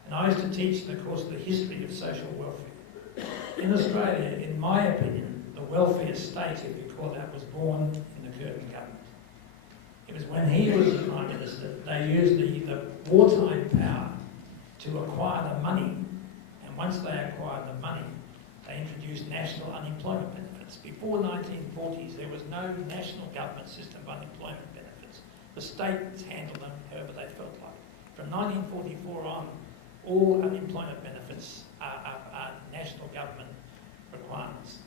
And I used to teach, of course, the history of social welfare. In Australia, in my opinion, the welfare state, if you call that, was born in the Curtin government. It was when he was the Prime Minister, they used the wartime power to acquire the money. And once they acquired the money, they introduced national unemployment benefits. Before 1940s, there was no national government system of unemployment benefits. The states handled them however they felt like. From 1944 on, all unemployment benefits are national government requirements.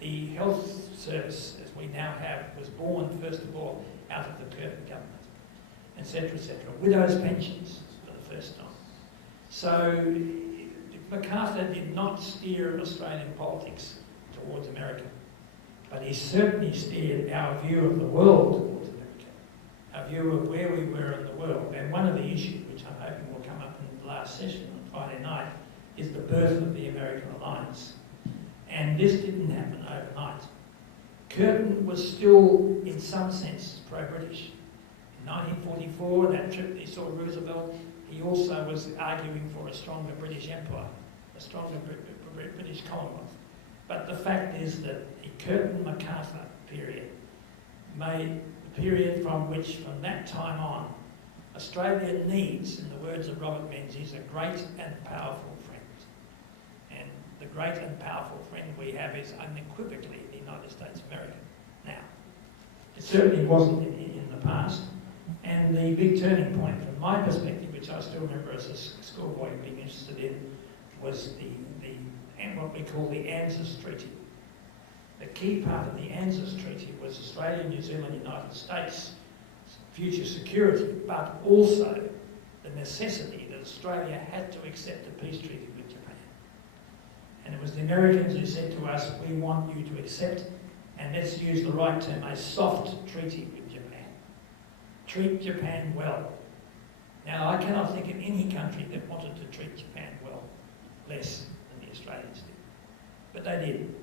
The health service, as we now have, was born, first of all, out of the Curtin government, etc., etc. Widows' pensions for the first time. So MacArthur did not steer Australian politics towards America, but he certainly steered our view of the world towards America, our view of where we were in the world. And one of the issues, which I'm hoping will come up in the last session on Friday night, is the birth of the American alliance. And this didn't happen overnight. Curtin was still, in some sense, pro-British. In 1944, that trip he saw Roosevelt, he also was arguing for a stronger British Empire, a stronger British Commonwealth. But the fact is that the Curtin-MacArthur period made the period from which, from that time on, Australia needs, in the words of Robert Menzies, a great and powerful friend. And the great and powerful friend we have is unequivocally the United States of America now. It certainly wasn't in the past. And the big turning point, from my perspective, which I still remember as a schoolboy being interested in, was what we call the ANZUS Treaty. The key part of the ANZUS Treaty was Australia, New Zealand, United States' future security, but also the necessity that Australia had to accept a peace treaty with Japan. And it was the Americans who said to us, we want you to accept, and let's use the right term, a soft treaty with Japan. Treat Japan well. Now, I cannot think of any country that wanted to treat Japan well, less than the Australians did. But they did,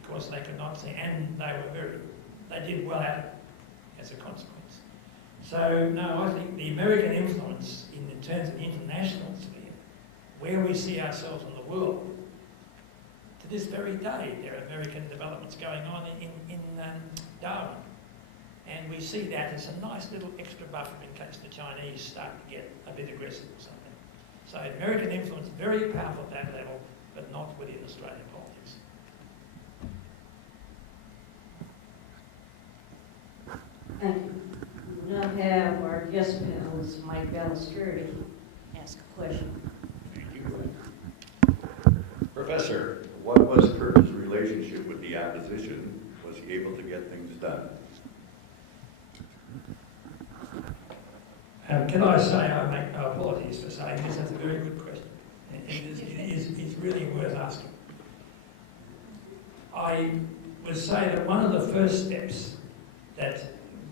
because they could not say, and they did well at it as a consequence. So, no, I think the American influence in terms of the international sphere, where we see ourselves in the world, to this very day, there are American developments going on in Darwin. And we see that as a nice little extra buffer in case the Chinese start to get a bit aggressive or something. So American influence, very powerful at that level, but not within Australian politics. Thank you. We now have our guest panelist, Mike Ballescardi, ask a question. Thank you. Professor, what was Curtin's relationship with the opposition? Was he able to get things done? Can I say, I make no apologies for saying this, that's a very good question. It is really worth asking. I would say that one of the first steps that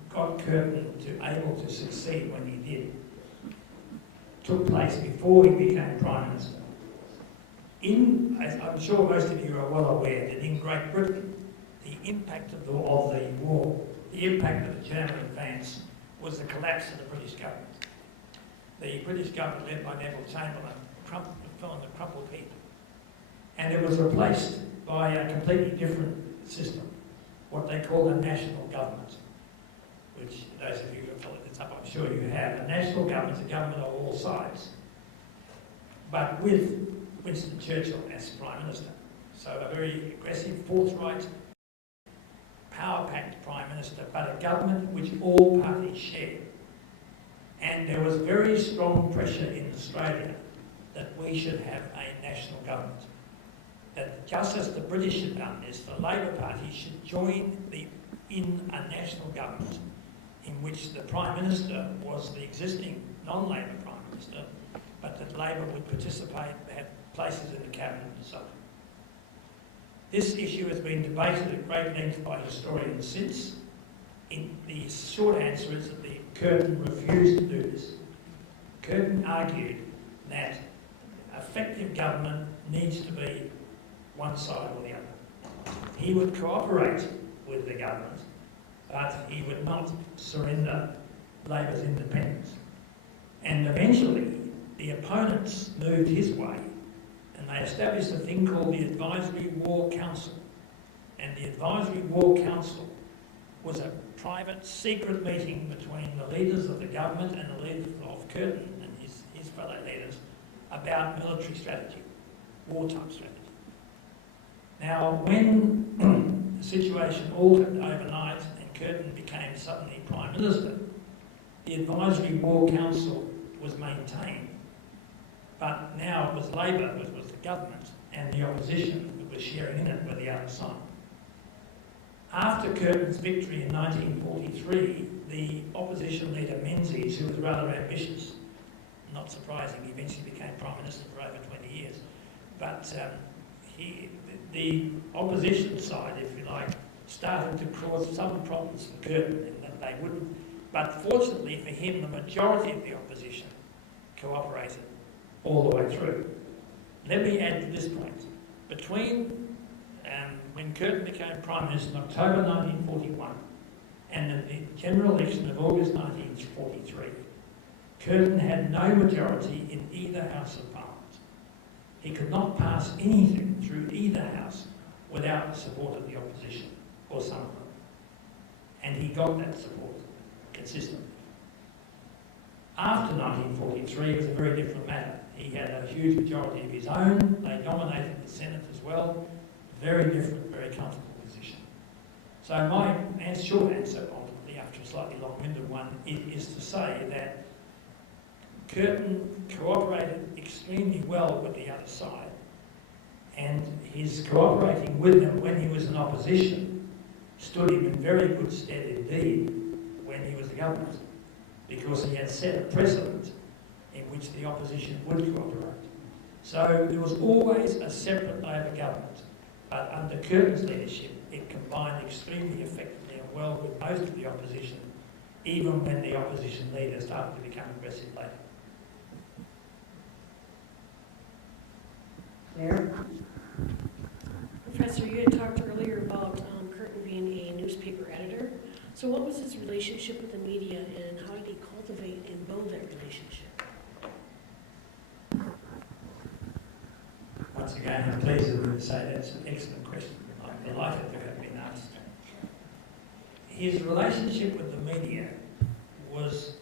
got Curtin able to succeed when he did took place before he became Prime Minister. As I'm sure most of you are well aware, that in Great Britain, the impact of the war, the impact of the German advance, was the collapse of the British government. The British government, led by Neville Chamberlain, fell in the crumpled heap. And it was replaced by a completely different system, what they call a national government, which those of you who have followed this up, I'm sure you have. A national government is a government of all sides, but with Winston Churchill as Prime Minister. So a very aggressive, forthright, power-packed Prime Minister, but a government which all parties shared. And there was very strong pressure in Australia that we should have a national government. That just as the British had done this, the Labor Party should join in a national government in which the Prime Minister was the existing non-Labor Prime Minister, but that Labor would participate, have places in the Cabinet and so on. This issue has been debated at great length by historians since. The short answer is that the Curtin refused to do this. Curtin argued that effective government needs to be one side or the other. He would cooperate with the government, but he would not surrender Labor's independence. And eventually, the opponents moved his way, and they established a thing called the Advisory War Council. And the Advisory War Council was a private, secret meeting between the leaders of the government and the leaders of Curtin and his fellow leaders about military strategy, wartime strategy. Now, when the situation altered overnight and Curtin became suddenly Prime Minister, the Advisory War Council was maintained, but now it was Labor, which was the government, and the opposition that was sharing in it with the other side. After Curtin's victory in 1943, the opposition leader Menzies, who was rather ambitious, not surprising, he eventually became Prime Minister for over 20 years, but the opposition side, if you like, started to cause some problems for Curtin in that they wouldn't, but fortunately for him, the majority of the opposition cooperated all the way through. Let me add to this point. Between when Curtin became Prime Minister in October 1941 and the general election of August 1943, Curtin had no majority in either House of Parliament. He could not pass anything through either House without the support of the opposition, or some of them. And he got that support consistently. After 1943, it was a very different matter. He had a huge majority of his own. They dominated the Senate as well. Very different, very comfortable position. So my short answer, ultimately, after a slightly long-winded one, is to say that Curtin cooperated extremely well with the other side, and his cooperating with them when he was in opposition stood him in very good stead indeed when he was the government, because he had set a precedent in which the opposition would cooperate. So there was always a separate Labor government, but under Curtin's leadership, it combined extremely effectively and well with most of the opposition, even when the opposition leader started to become aggressive later. Claire? Professor, you had talked earlier about Curtin being a newspaper editor. So what was his relationship with the media, and how did he cultivate and build that relationship? Once again, I'm pleased to say that's an excellent question. I'm delighted to have been asked. His relationship with the media was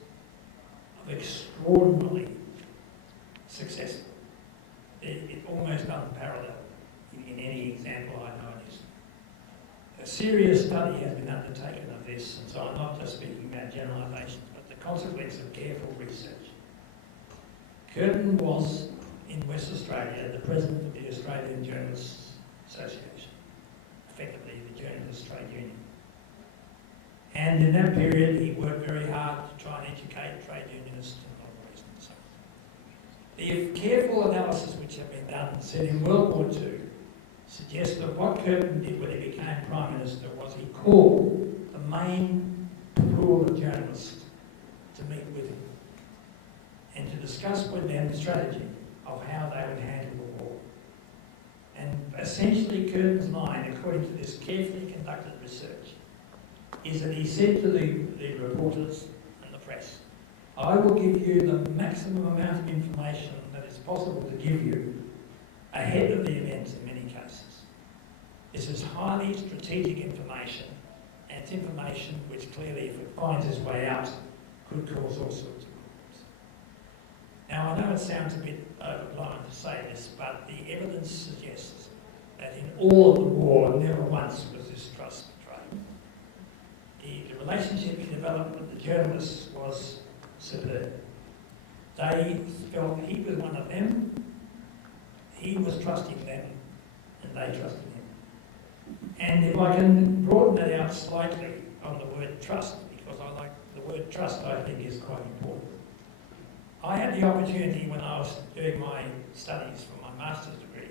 extraordinarily successful. It almost unparalleled in any example I know of this. A serious study has been undertaken of this, and so I'm not just speaking about generalisations, but the consequence of careful research. Curtin was, in West Australia, the president of the Australian Journalists Association, effectively the Journalists Trade Union. And in that period, he worked very hard to try and educate trade unionists and all the rest and so on. The careful analysis which have been done said in World War II suggests that what Curtin did when he became Prime Minister was he called the main pool of journalists to meet with him and to discuss with them the strategy of how they would handle the war. And essentially Curtin's line, according to this carefully conducted research, is that he said to the reporters and the press, I will give you the maximum amount of information that is possible to give you ahead of the events in many cases. This is highly strategic information, and it's information which clearly, if it finds its way out, could cause all sorts of problems. Now, I know it sounds a bit overblown to say this, but the evidence suggests that in all of the war, never once was this trust betrayed. The relationship he developed with the journalists was superb. They felt he was one of them, he was trusting them, and they trusted him. And if I can broaden that out slightly on the word trust, because I like the word trust, I think, is quite important. I had the opportunity when I was doing my studies for my master's degree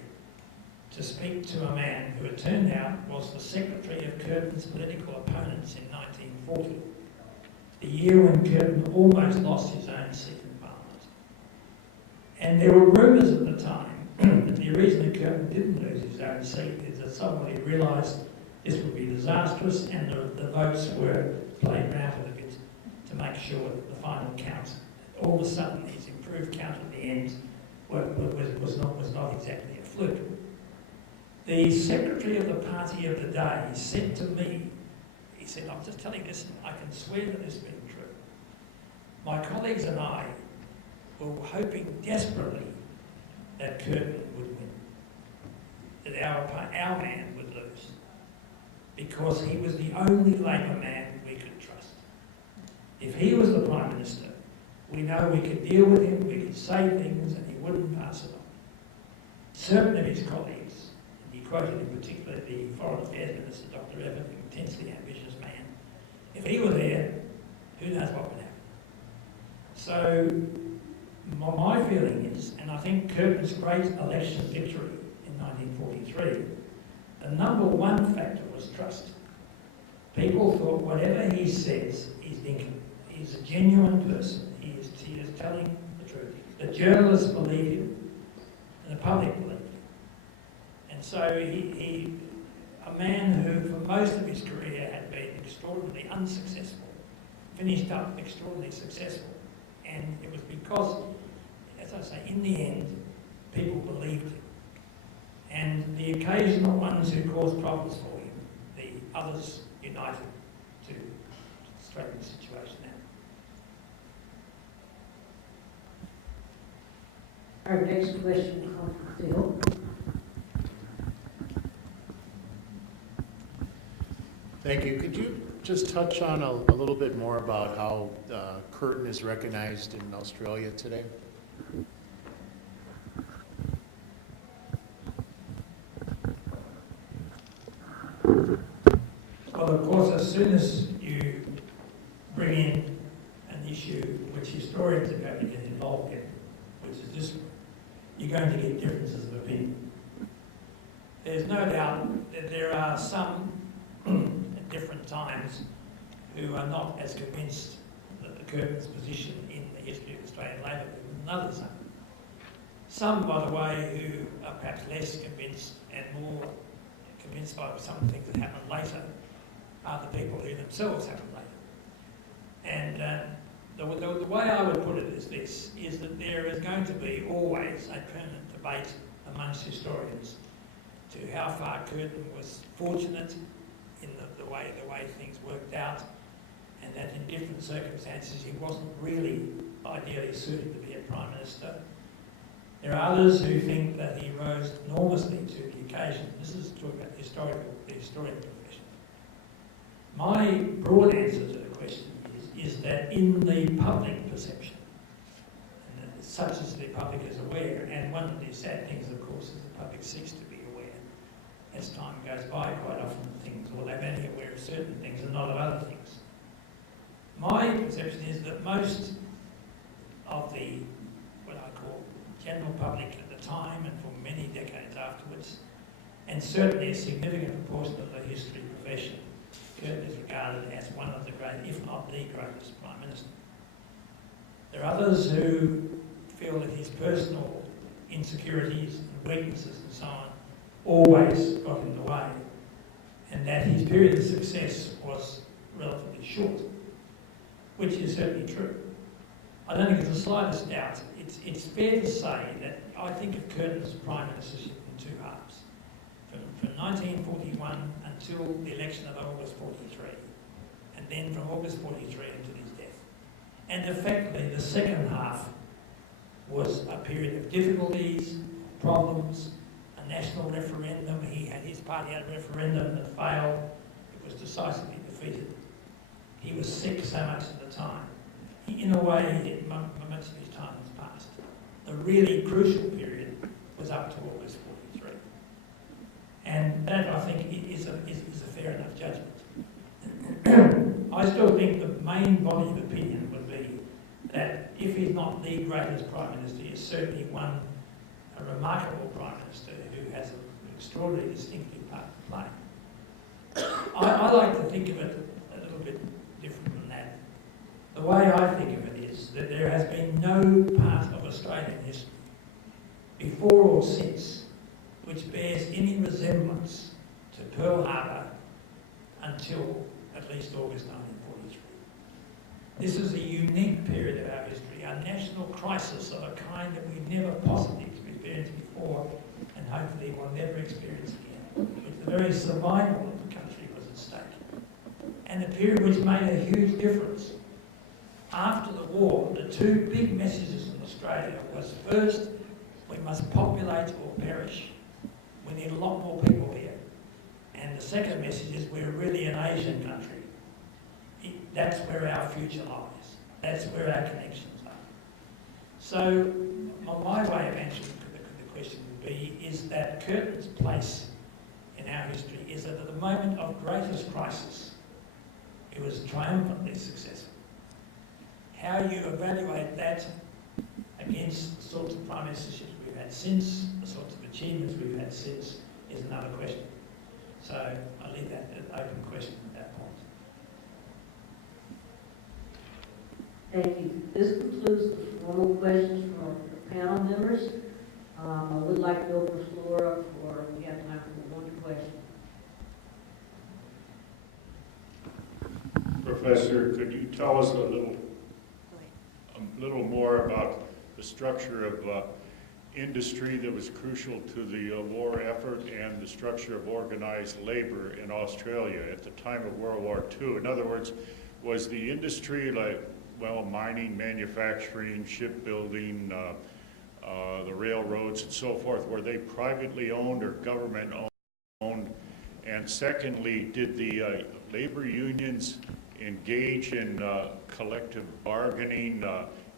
to speak to a man who it turned out was the secretary of Curtin's political opponents in 1940, the year when Curtin almost lost his own seat in Parliament. And there were rumours at the time that the reason that Curtin didn't lose his own seat is that somebody realised this would be disastrous, and the votes were played around with a bit to make sure that the final count, all of a sudden his improved count at the end was not exactly a fluke. The secretary of the party of the day said to me, he said, I'm just telling you this, I can swear that this has been true. My colleagues and I were hoping desperately that Curtin would win, that our man would lose, because he was the only Labor man we could trust. If he was the Prime Minister, we know we could deal with him, we could say things, and he wouldn't pass it on. Certain of his colleagues, and he quoted in particular the Foreign Affairs Minister, Dr. Evans, an intensely ambitious man, if he were there, who knows what would happen. So my feeling is, and I think Curtin's great election victory in 1943, the number one factor was trust. People thought whatever he says is thinking. He's a genuine person. He is telling the truth. The journalists believe him, and the public believe him. And so a man who for most of his career had been extraordinarily unsuccessful, finished up extraordinarily successful. And it was because, as I say, in the end, people believed him. And the occasional ones who caused problems for him, the others united to straighten the situation out. Our next question comes from Phil. Thank you. Could you just touch on a little bit more about how Curtin is recognized in Australia today? Well, of course, as soon as you bring in an issue which historians are going to get involved in, which is this one, you're going to get differences of opinion. There's no doubt that there are some at different times who are not as convinced that the Curtin's position in the history of Australian Labor than others are. Some, by the way, who are perhaps less convinced and more convinced by some of the things that happened later are the people who themselves happened later. And the way I would put it is this, is that there is going to be always a permanent debate amongst historians to how far Curtin was fortunate in the way things worked out, and that in different circumstances he wasn't really ideally suited to be a Prime Minister. There are others who think that he rose enormously to the occasion. This is talking about the historian profession. My broad answer to the question is that in the public perception, and such as the public is aware, and one of the sad things, of course, is the public seeks to be aware. As time goes by, quite often things, or they're only aware of certain things and not of other things. My perception is that most of the, what I call general public at the time and for many decades afterwards, and certainly a significant proportion of the history profession, Curtin is regarded as one of the great, if not the greatest Prime Minister. There are others who feel that his personal insecurities and weaknesses and so on always got in the way, and that his period of success was relatively short, which is certainly true. I don't think there's the slightest doubt. It's fair to say that I think of Curtin's Prime Ministership in two halves. From 1941 until the election of August 43, and then from August 43 until his death. And effectively, the second half was a period of difficulties, problems, a national referendum. His party had a referendum that failed. It was decisively defeated. He was sick so much at the time. In a way, much of his time has passed. The really crucial period was up to August 43. And that, I think, is a fair enough judgment. I still think the main body of the greatest Prime Minister, he is certainly one, a remarkable Prime Minister who has an extraordinarily distinctive part to play. I like to think of it a little bit different than that. The way I think of it is that there has been no part of Australian history, before or since, which bears any resemblance to Pearl Harbor until at least August 1943. This is a unique period of our history, a national crisis of a kind that we've never possibly experienced before and hopefully will never experience again. The very survival of the country was at stake. And a period which made a huge difference. After the war, the two big messages in Australia was first, we must populate or perish. We need a lot more people here. And the second message is we're really an Asian country. That's where our future lies. That's where our connections are. So my way of answering the question would be is that Curtin's place in our history is that at the moment of greatest crisis, it was triumphantly successful. How you evaluate that against the sorts of prime ministerships we've had since, the sorts of achievements we've had since, is another question. So I leave that an open question at that point. Thank you. This concludes the formal questions from the panel members. I would like to open the floor up for, we have time for one question. Professor, could you tell us a little more about the structure of industry that was crucial to the war effort and the structure of organized labor in Australia at the time of World War II? In other words, was the industry like, well, mining, manufacturing, shipbuilding, the railroads and so forth, were they privately owned or government owned? And secondly, did the labor unions engage in collective bargaining,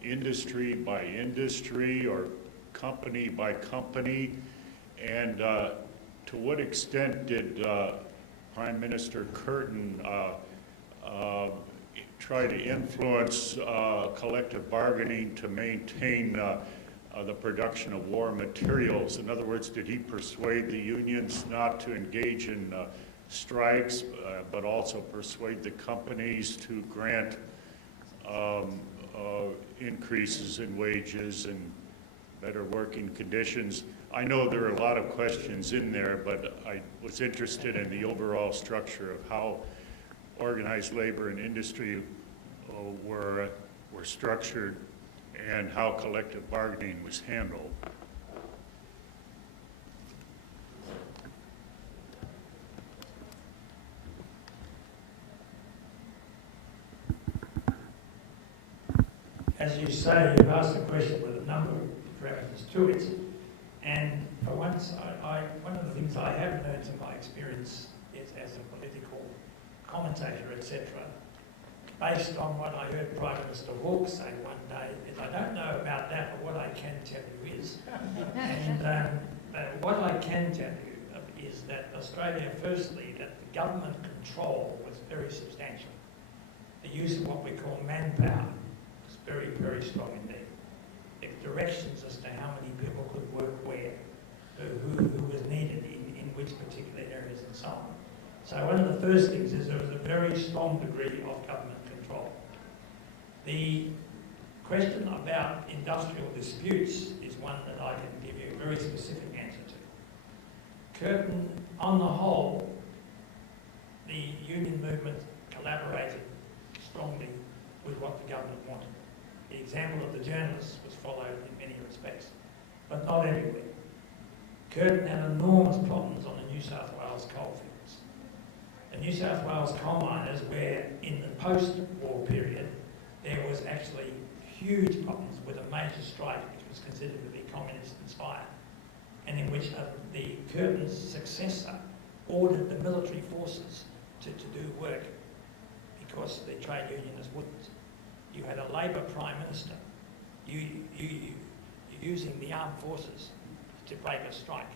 industry by industry or company by company? And to what extent did Prime Minister Curtin try to influence collective bargaining to maintain the production of war materials? In other words, did he persuade the unions not to engage in strikes, but also persuade the companies to grant increases in wages and better working conditions? I know there are a lot of questions in there, but I was interested in the overall structure of how organized labor and industry were structured and how collective bargaining was handled. As you say, you've asked a question with a number of parameters to it. And for once, one of the things I have learned in my experience is as a political commentator, etc., based on what I heard Prime Minister Hawke say one day, is I don't know about that, but what I can tell you is, and what I can tell you is that Australia, firstly, that the government control was very substantial. The use of what we call manpower was very, very strong indeed. The directions as to how many people could work where, who was needed in which particular areas and so on. So one of the first things is there was a very strong degree of government control. The question about industrial disputes is one that I can give you a very specific answer to. Curtin, on the whole, the union movement collaborated strongly with what the government wanted. The example of the journalists was followed in many respects, but not everywhere. Curtin had enormous problems on the New South Wales coalfields. The New South Wales coal miners, where in the post-war period there was actually huge problems with a major strike which was considered to be communist-inspired, and in which the Curtin's successor ordered the military forces to do work because the trade unionists wouldn't. You had a Labor Prime Minister using the armed forces to break a strike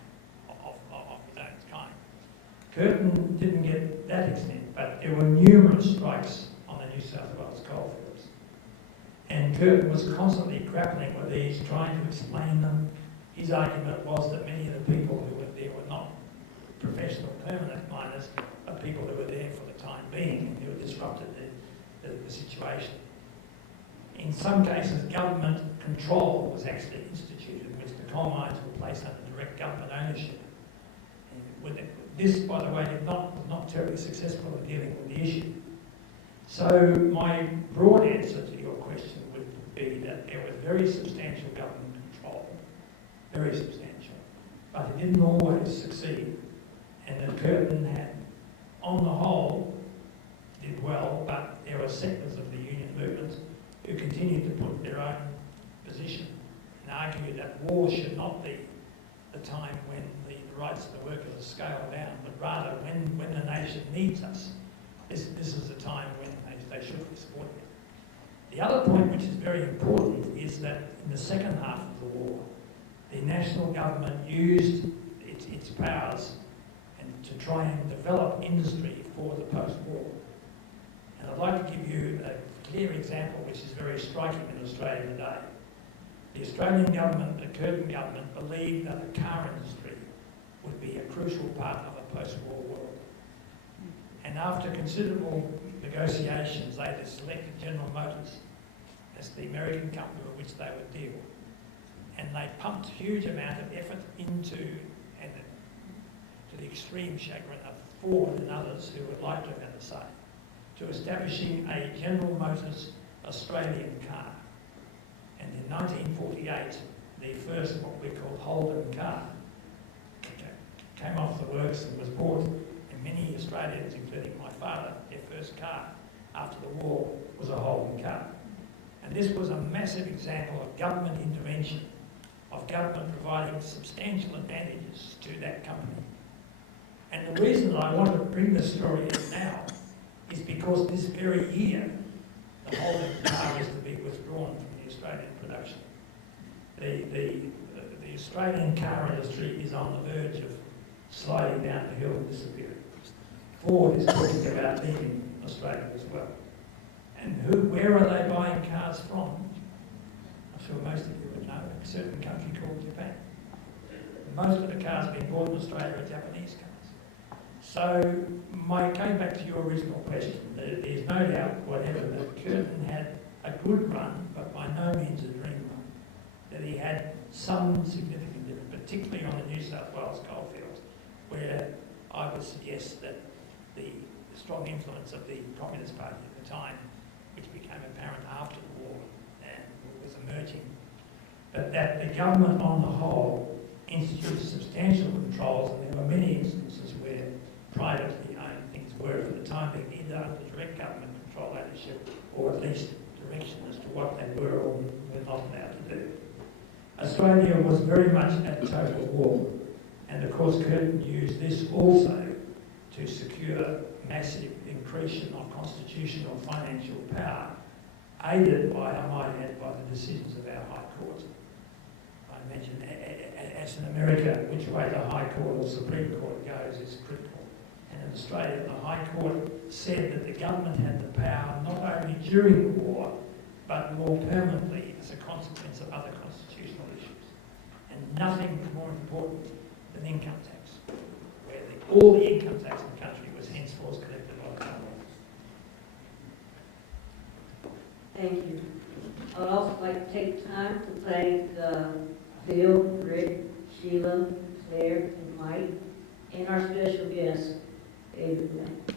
of his own kind. Curtin didn't get that extent, but there were numerous strikes on the New South Wales coalfields. And Curtin was constantly grappling with these, trying to explain them. His argument was that many of the people who were there were not professional permanent miners, but people who were there for the time being and who disrupted the situation. In some cases, government control was actually instituted, in which the coal mines were placed under direct government ownership. And this, by the way, was not terribly successful in dealing with the issue. So my broad answer to your question would be that there was very substantial government control, very substantial, but it didn't always succeed. And that Curtin had, on the whole, did well, but there were sectors of the union movement who continued to put their own position and argue that war should not be the time when the rights of the workers are scaled down, but rather when the nation needs us. This is the time when they should be supporting it. The other point which is very important is that in the second half of the war, the national government used its powers to try and develop industry for the post-war. And I'd like to give you a clear example which is very striking in Australia today. The Australian government, the Curtin government, believed that the car industry would be a crucial part of a post-war world. And after considerable negotiations, they had selected General Motors as the American company with which they would deal. And they pumped a huge amount of effort into, and to the extreme chagrin of Ford and others who would like to have had a say, to establishing a General Motors Australian car. And in 1948, the first, what we call Holden car, came off the works and was bought. And many Australians, including my father, their first car after the war was a Holden car. And this was a massive example of government intervention, of government providing substantial advantages to that company. And the reason that I want to bring this story in now is because this very year, the Holden car is to be withdrawn from the Australian production. The Australian car industry is on the verge of sliding down the hill and disappearing. Ford is talking about leaving Australia as well. And where are they buying cars from? I'm sure most of you would know, a certain country called Japan. Most of the cars being bought in Australia are Japanese cars. So, going back to your original question, there's no doubt whatever that Curtin had a good run, but by no means a dream run. That he had some significant difference, particularly on the New South Wales coalfields, where I would suggest that the strong influence of the Communist Party at the time, which became apparent after the war and was emerging, but that the government on the whole instituted substantial controls, and there were many instances where privately owned things were, for the time being, either under direct government control ownership or at least direction as to what they were or were not allowed to do. Australia was very much at total war, and of course Curtin used this also to secure massive increase of constitutional financial power, aided by, I might add, by the decisions of our High Court. I mentioned, as in America, which way the High Court or Supreme Court goes is critical. And in Australia, the High Court said that the government had the power not only during the war, but more permanently as a consequence of other constitutional issues. And nothing more important than income tax, where all the income tax in the country was henceforth collected by the Commonwealth. Thank you. I would also like to take time to thank Phil, Rick, Sheila, Claire, and Mike, and our special guest, David.